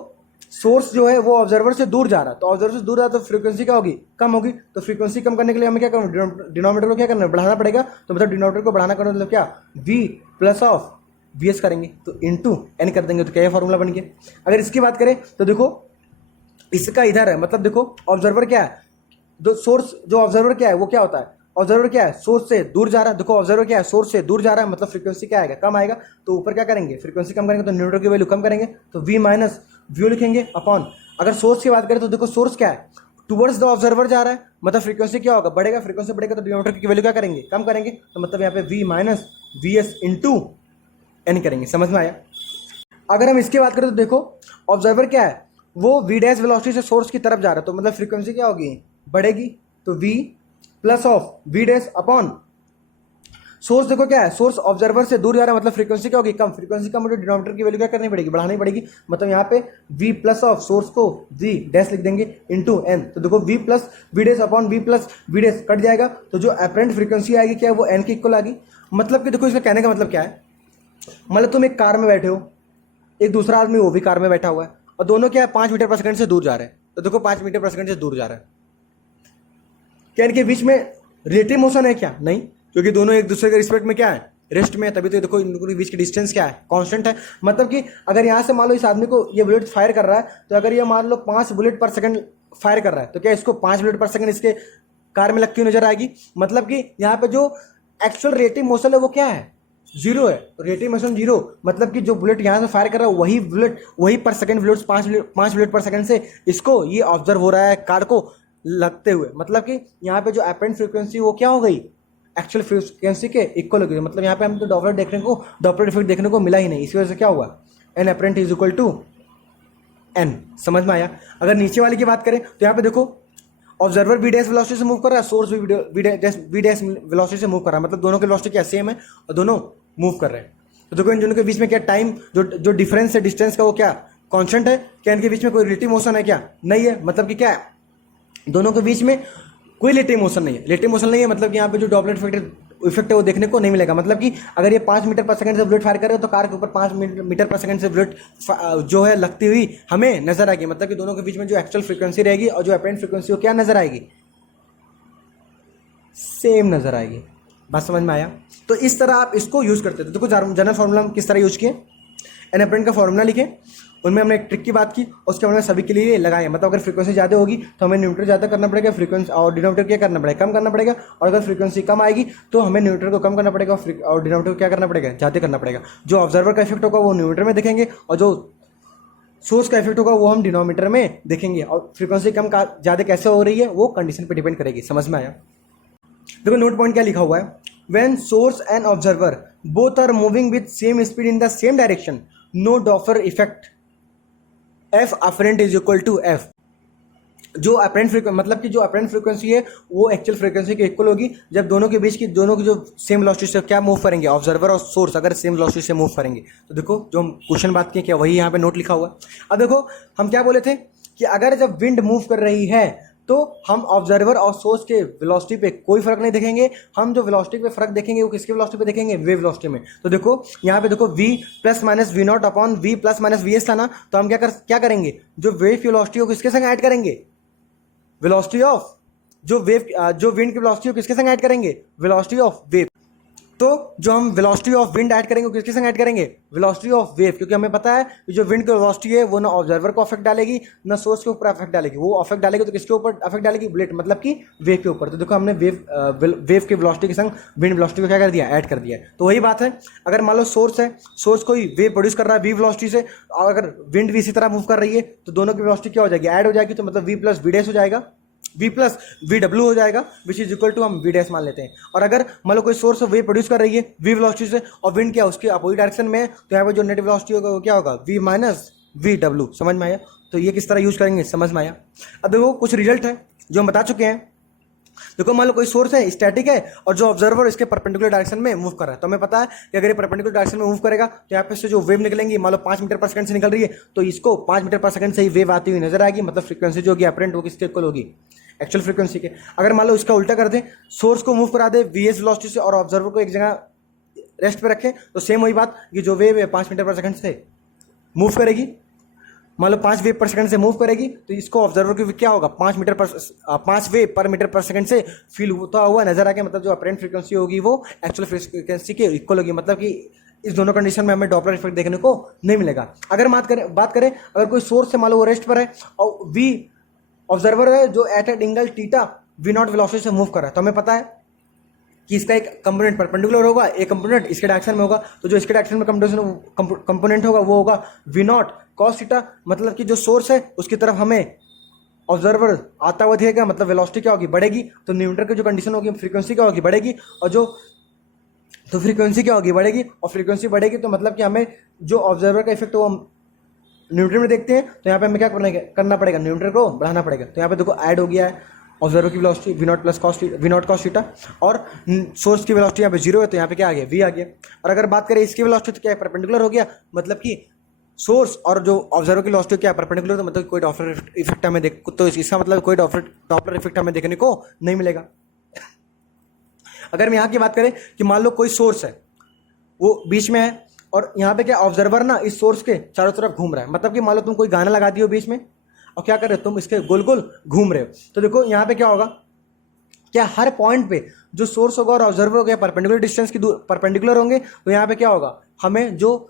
सोर्स जो है वो ऑब्जर्वर से दूर जा रहा है, तो ऑब्जर्वर से दूर जा रहा है तो फ्रीक्वेंसी क्या होगी, कम होगी। तो फ्रीक्वेंसी कम करने के लिए हमें क्या करना, डिनोमिनेटर को क्या करना है, बढ़ाना पड़ेगा। तो मतलब डिनोमिनेटर को बढ़ाना करना मतलब क्या, v plus of V S करेंगे तो इंटू एन कर देंगे। तो क्या फॉर्मूला बन गया। अगर इसकी बात करें तो देखो इसका इधर है, मतलब देखो ऑब्जर्वर क्या है, जो ऑब्जर्वर क्या है वो क्या होता है, ऑब्जर्वर क्या है, सोर्स से दूर जा रहा है। देखो ऑब्जर्वर क्या है, सोर्स से दूर जा रहा है, मतलब फ्रीक्वेंसी क्या आएगा, कम आएगा। तो ऊपर क्या करेंगे, फ्रीक्वेंसी कम करेंगे तो न्यूमरेटर की वैल्यू कम करेंगे, तो v माइनस व्यू लिखेंगे अपॉन। अगर सोर्स की बात करें तो देखो सोर्स क्या है, टुवर्ड्स द ऑब्जर्वर जा रहा है, मतलब फ्रीक्वेंसी क्या होगा, बढ़ेगा। फ्रीक्वेंसी बढ़ेगा तो डिनोमिनेटर की वैल्यू क्या करेंगे, कम करेंगे। तो मतलब यहाँ पे v minus v s into n करेंगे। समझ में आया? अगर हम इसकी बात करें तो देखो ऑब्जर्वर क्या है, वो v डैश वेलोसिटी से सोर्स की तरफ जा रहा है, तो मतलब फ्रीक्वेंसी क्या होगी, बढ़ेगी। तो v plus of v dash upon source, देखो क्या है, सोर्स ऑब्जर्वर से दूर जा रहा है, मतलब फ्रीक्वेंसी क्या होगी, कम। फ्रीक्वेंसी कम, मतलब डिनोमिनेटर की वैल्यू क्या करनी पड़ेगी, बढ़ानी पड़ेगी। मतलब यहाँ पे v प्लस ऑफ सोर्स को v डैश लिख देंगे इंटू एन। तो देखो v plus v dash upon v plus v dash cut जाएगा, तो जो अपरेंट फ्रीक्वेंसी आएगी क्या है, वो n के इक्वल आएगी। मतलब कि देखो इसका कहने का मतलब क्या है, मतलब तुम एक कार में बैठे हो, एक दूसरा आदमी वो भी कार में बैठा हुआ है, और दोनों क्या है 5 मीटर पर सेकंड से दूर जा रहे हैं। तो देखो 5 मीटर पर सेकंड से दूर जा रहा है, क्या इनके बीच में रिलेटिव मोशन है क्या, नहीं, क्योंकि दोनों एक दूसरे के रिस्पेक्ट में क्या है, रेस्ट में। तभी तो देखो इनके बीच की डिस्टेंस क्या है, कांस्टेंट है। मतलब कि अगर यहाँ से मान लो इस आदमी को ये बुलेट फायर कर रहा है, तो अगर ये मान लो 5 बुलेट पर सेकंड फायर कर रहा है, तो क्या इसको 5 बुलेट पर सेकंड इसके कार में लगती हुई नजर आएगी। मतलब कि यहाँ पे जो एक्चुअल रिलेटिव मोशन है वो क्या है, जीरो है। रिलेटिव मोशन जीरो, मतलब कि जो बुलेट यहाँ से फायर कर रहा है वही पर सेकंड बुलेट 5 बुलेट पर सेकंड से इसको ये ऑब्जर्व हो रहा है कार को लगते हुए। मतलब कि यहाँ पे जो अपरेंट फ्रीक्वेंसी वो क्या हो गई, एक्चुअल फ्रीक्वेंसी के इक्वल हो गई। मतलब यहाँ पे हम तो डॉपलर इफेक्ट देखने को मिला ही नहीं। इसी वजह से क्या हुआ, n apparent is equal to n. समझ में आया? अगर नीचे वाले की बात करें तो यहाँ पे देखो ऑब्जर्वर वी डैश वेलोसिटी से मूव कर रहा है, सोर्स वी डैश वेलोसिटी से मूव कर रहा है, मतलब दोनों की वेलोसिटी क्या सेम है और दोनों मूव कर रहे हैं। तो देखो इन दोनों के बीच में क्या टाइम जो डिफरेंस है डिस्टेंस का वो क्या कांस्टेंट है। क्या इनके बीच में कोई रिलेटिव मोशन है क्या, नहीं है। मतलब कि क्या है, दोनों के बीच में कोई रिलेटिव मोशन नहीं है। रिलेटिव मोशन नहीं है मतलब कि यहाँ पे जो डॉपलर इफेक्ट है वो देखने को नहीं मिलेगा। मतलब कि अगर ये 5 मीटर पर सेकंड से बुलेट फायर करे तो कार के ऊपर 5 मीटर पर सेकंड से बुलेट जो है लगती हुई हमें नजर आएगी। मतलब कि दोनों के बीच में जो एक्चुअल फ्रीक्वेंसी रहेगी और जो अपरेंट फ्रीक्वेंसी वो क्या नजर आएगी, सेम नजर आएगी। बात समझ में आया? तो इस तरह आप इसको यूज़ करते थे। देखो जनरल फार्मूला हम किस तरह यूज किए, एन अपरेंट का फार्मूला लिखे, उनमें हमने एक ट्रिक की बात की, उसके हमने सभी के लिए लगाए। मतलब अगर फ्रीक्वेंसी ज़्यादा होगी तो हमें न्यूमरेटर ज़्यादा करना पड़ेगा, फ्रीक्वेंसी और डिनोमिनेटर क्या करना पड़ेगा, कम करना पड़ेगा। और अगर फ्रीक्वेंसी कम आएगी तो हमें न्यूमरेटर को कम करना पड़ेगा और डिनोमिनेटर को क्या करना पड़ेगा, ज़्यादा करना पड़ेगा। जो ऑब्जर्वर का इफेक्ट होगा वो न्यूमरेटर में देखेंगे और जो सोर्स का इफेक्ट होगा वो हम डिनोमिनेटर में देखेंगे। और फ्रीक्वेंसी कम का ज़्यादा कैसे हो रही है वो कंडीशन पर डिपेंड करेगी। समझ में आया? देखो नोट पॉइंट क्या लिखा हुआ है, when source and observer both are moving with same speed in the same direction no Doppler effect f apparent is equal to f. जो अपरेंट फ्रीक्वेंसी मतलब कि जो अपरेंट फ्रीक्वेंसी है वो एक्चुअल फ्रीक्वेंसी के इक्वल होगी जब दोनों के बीच की दोनों की जो सेम वेलोसिटी से क्या मूव करेंगे, ऑब्जर्वर और सोर्स अगर सेम वेलोसिटी से मूव करेंगे। तो देखो जो हम क्वेश्चन बात किए क्या वही यहाँ पे नोट लिखा हुआ है। अब देखो हम क्या बोले थे कि अगर जब विंड मूव कर रही है तो हम ऑब्जर्वर और सोर्स के वेलोसिटी पे कोई फर्क नहीं देखेंगे, हम जो वेलोसिटी पे फर्क देखेंगे वो किसके वेलोसिटी पे देखेंगे, वेव वेलोसिटी में। तो देखो यहाँ पे देखो v plus minus v naught upon v plus minus v s था ना, तो हम क्या करेंगे, जो वेव की वेलोसिटी हो किसके संग ऐड करेंगे, वेलोसिटी ऑफ जो विंड की वेलोसिटी हो किसके संग ऐड करेंगे, वेलोसिटी ऑफ वेव। तो जो हम वेलोसिटी ऑफ विंड ऐड करेंगे किसके संग ऐड करेंगे, वेलोसिटी ऑफ वेव, क्योंकि हमें पता है कि जो विंड की वेलोसिटी है वो ना ऑब्जर्वर को अफेक्ट डालेगी ना सोर्स के ऊपर अफेक्ट डालेगी, वो अफेक्ट डालेगी तो किसके ऊपर अफेक्ट डालेगी, बुलेट मतलब कि वेव के ऊपर। तो देखो हमने वेव के वेलोसिटी के संग विंड वेलोसिटी को क्या कर दिया, ऐड कर दिया। तो वही बात है, अगर मान लो सोर्स है, सोर्स कोई वेव प्रोड्यूस कर रहा है वी वेलोसिटी से, और अगर विंड भी इसी तरह मूव कर रही है तो दोनों की वेलोसिटी क्या हो जाएगी, ऐड हो जाएगी। तो मतलब वी प्लस वी डैश हो जाएगा, v प्लस वी डब्ल्यू हो जाएगा, विच इज इक्वल टू हम वी डैश मान लेते हैं। और अगर मान लो कोई सोर्स वेव प्रोड्यूस कर रही है v वेलोसिटी से और विंड क्या उसके अपोजिट डायरेक्शन में है, तो यहाँ पे जो नेट वेलोसिटी होगा वो क्या होगा, v माइनस वी डब्ल्यू। समझ में आया? तो ये किस तरह यूज करेंगे, समझ में आया? अब देखो कुछ रिजल्ट है जो हम बता चुके हैं। देखो मान लो कोई सोर्स है स्टैटिक है और जो ऑब्जर्वर इसके परपेंडिकुलर डायरेक्शन में मूव कर रहा है, तो हमें पता है कि अगर ये परपेंडिकुलर डायरेक्शन में मूव करेगा तो यहाँ पे से जो वेव निकलेंगी, मान लो 5 मीटर पर सेकंड से निकल रही है, तो इसको 5 मीटर पर सेकंड से ही वेव आती हुई नजर आएगी। मतलब फ्रीक्वेंसी जो होगी अपरेंट वो किसके इक्वल होगी, एक्चुअल फ्रीक्वेंसी के। अगर मान लो इसका उल्टा कर दें, सोर्स को मूव करा दे वीएस वेलोसिटी से और ऑब्जर्वर को एक जगह रेस्ट पे रखें, तो सेम वही बात कि जो वेव है 5 मीटर पर सेकंड से मूव करेगी, मान लो 5 वेव पर सेकंड से मूव करेगी, तो इसको ऑब्जर्वर की क्या होगा, 5 वेव पर मीटर पर सेकंड से फील होता हुआ नजर आ गया। मतलब जो अपरेंट फ्रीक्वेंसी होगी वो एक्चुअल फ्रीक्वेंसी के इक्वल होगी। मतलब कि इस दोनों कंडीशन में हमें डॉपलर इफेक्ट देखने को नहीं मिलेगा। अगर बात करें अगर कोई सोर्स से मान लो वो रेस्ट पर है और वी ऑब्जर्वर है जो at at angle theta v naught velocity से मूव कर रहा है, तो हमें पता है कि इसका एक कंपोनेंट परपेंडिकुलर होगा, एक कंपोनेंट इसके डायरेक्शन में होगा। तो जो इसके डायरेक्शन में कंपोनेंट होगा वो होगा वी नॉट कॉस थीटा। मतलब कि जो सोर्स है उसकी तरफ हमें ऑब्जर्वर आता हुआ दिखेगा, मतलब वेलोसिटी क्या होगी, बढ़ेगी। तो न्यूटन की जो कंडीशन होगी फ्रीक्वेंसी क्या होगी, बढ़ेगी। और जो तो फ्रीक्वेंसी क्या होगी, बढ़ेगी। और फ्रीक्वेंसी बढ़ेगी तो मतलब कि हमें जो ऑब्जर्वर का इफेक्ट वो हम न्यूटन में देखते हैं, तो यहाँ पे हमें क्या करना पड़ेगा, न्यूटन को बढ़ाना पड़ेगा। तो यहाँ पे देखो ऐड हो गया है ऑब्जर्वर की velocity v naught cos theta और सोर्स की वेलोसिटी यहाँ पे 0 है, तो यहाँ पे क्या आ गया, v आ गया। और अगर बात करें इसकी वेलोसिटी तो क्या है, परपेंडिकुलर हो गया। मतलब कि सोर्स और जो ऑब्जर्वर की वेलोसिटी क्या है, परपेंडिकुलर, तो मतलब कोई डॉपलर इफेक्ट हमें तो इसका मतलब कोई डॉपलर इफेक्ट हमें देखने को नहीं मिलेगा। अगर हम यहाँ की बात करें कि मान लो कोई सोर्स है वो बीच में है और यहाँ पे क्या ऑब्जर्वर ना इस सोर्स के चारों तरफ घूम रहा है। मतलब कि मान लो तुम कोई गाना लगा दियो बीच में और क्या कर रहे हो, तुम इसके गोल गोल घूम रहे हो। तो देखो यहाँ पे क्या होगा, क्या हर पॉइंट पे जो सोर्स होगा और ऑब्जर्वर होगा परपेंडिकुलर डिस्टेंस की परपेंडिकुलर होंगे, तो यहाँ पे क्या होगा, हमें जो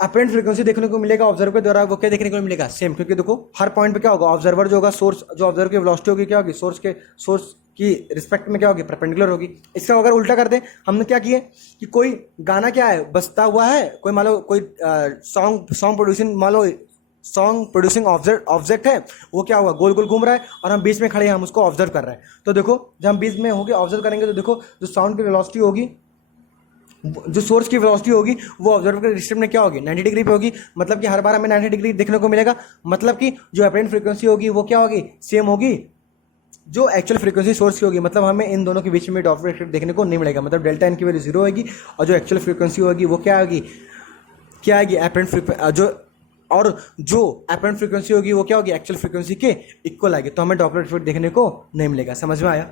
अपरेंट फ्रीक्वेंसी देखने को मिलेगा ऑब्जर्वर के द्वारा वो क्या देखने को मिलेगा, सेम। क्योंकि देखो हर पॉइंट पे क्या होगा, ऑब्जर्वर जो होगा सोर्स जो ऑब्जर्वर की वेलोसिटी होगी क्या होगी, सोर्स की रिस्पेक्ट में क्या होगी, परपेंडिकुलर होगी। इसका अगर उल्टा कर दें, हमने क्या किया कि कोई गाना क्या है बजता हुआ है, कोई मान लो कोई सॉन्ग प्रोड्यूसिंग ऑब्जेक्ट है, वो क्या होगा, गोल गोल घूम रहा है और हम बीच में खड़े हैं, हम उसको ऑब्जर्व कर रहे हैं। तो देखो जब हम बीच में होके ऑब्जर्व करेंगे तो देखो जो साउंड की वेलोसिटी होगी, जो सोर्स की वेलोसिटी होगी वो ऑब्जर्वर के डिस्टेंस में क्या होगी, 90 डिग्री पे होगी। मतलब कि हर बार हमें 90 डिग्री देखने को मिलेगा। मतलब कि जो अपरेंट फ्रीक्वेंसी होगी वो क्या होगी, सेम होगी जो एक्चुअल फ्रीक्वेंसी सोर्स की होगी। मतलब हमें इन दोनों के बीच में डॉपलर इफेक्ट देखने को नहीं मिलेगा। मतलब डेल्टा एन की वैल्यू 0 होगी और जो एक्चुअल फ्रीक्वेंसी होगी वो क्या आएगी, अपरेंट जो अपरेंट फ्रीक्वेंसी होगी वो क्या होगी, एक्चुअल फ्रीक्वेंसी के इक्वल आएगी। तो हमें डॉपलर इफेक्ट देखने को नहीं मिलेगा। समझ में आया?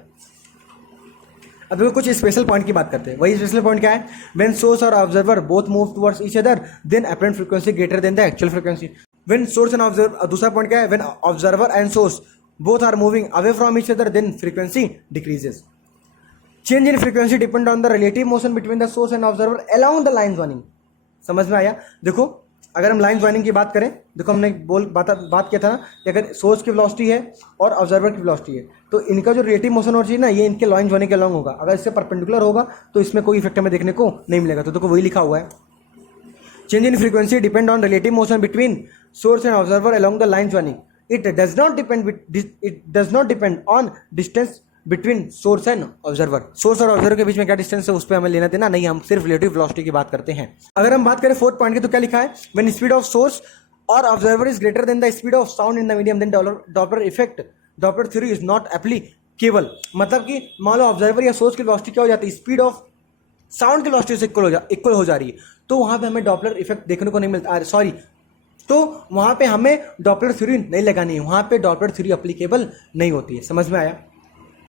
अब देखो कुछ स्पेशल पॉइंट की बात करते हैं। वही स्पेशल पॉइंट क्या है, व्हेन सोर्स और observer both move towards each other then apparent frequency greater than the actual frequency. When source and observer, दूसरा पॉइंट क्या है, when observer and source both are moving away from each other then frequency decreases. Change in frequency depend on the relative motion between the source and observer along the line joining. समझ में आया? देखो अगर हम line joining की बात करें, देखो हमने बात किया था ना कि अगर सोर्स की वेलोसिटी है और ऑब्जर्वर की वेलोसिटी है तो इनका जो रिलेटिव मोशन होना चाहिए ना, ये इनके लाइन ज्वाइनिंग के अलोंग होगा। अगर इससे परपेंडिकुलर होगा तो इसमें कोई इफेक्ट हमें देखने को नहीं मिलेगा। तो देखो वही लिखा हुआ है, change in frequency depend on relative motion between source and observer along the line joining. It does not depend on distance between source and observer. Source और ऑब्जर्वर के बीच में क्या डिस्टेंस है उस पर हमें लेना देना नहीं, हम सिर्फ रिलेटिव वेलोसिटी की बात करते हैं। अगर हम बात करें फोर्थ पॉइंट की तो क्या लिखा है, व्हेन स्पीड ऑफ सोर्स और observer is greater than the speed of sound in the medium then Doppler effect, Doppler theory is not applicable. मतलब कि मान लो ऑब्जर्वर या सोर्स की वेलोसिटी क्या हो जाती है, स्पीड ऑफ साउंड की वेलोसिटी से इक्वल हो जा रही है, तो वहां पे हमें डॉपलर इफेक्ट देखने को नहीं मिलता, सॉरी, तो वहां पे हमें डॉपलर थ्योरी नहीं लगानी है, वहां पे डॉपलर थ्योरी एप्लीकेबल नहीं होती है। समझ में आया?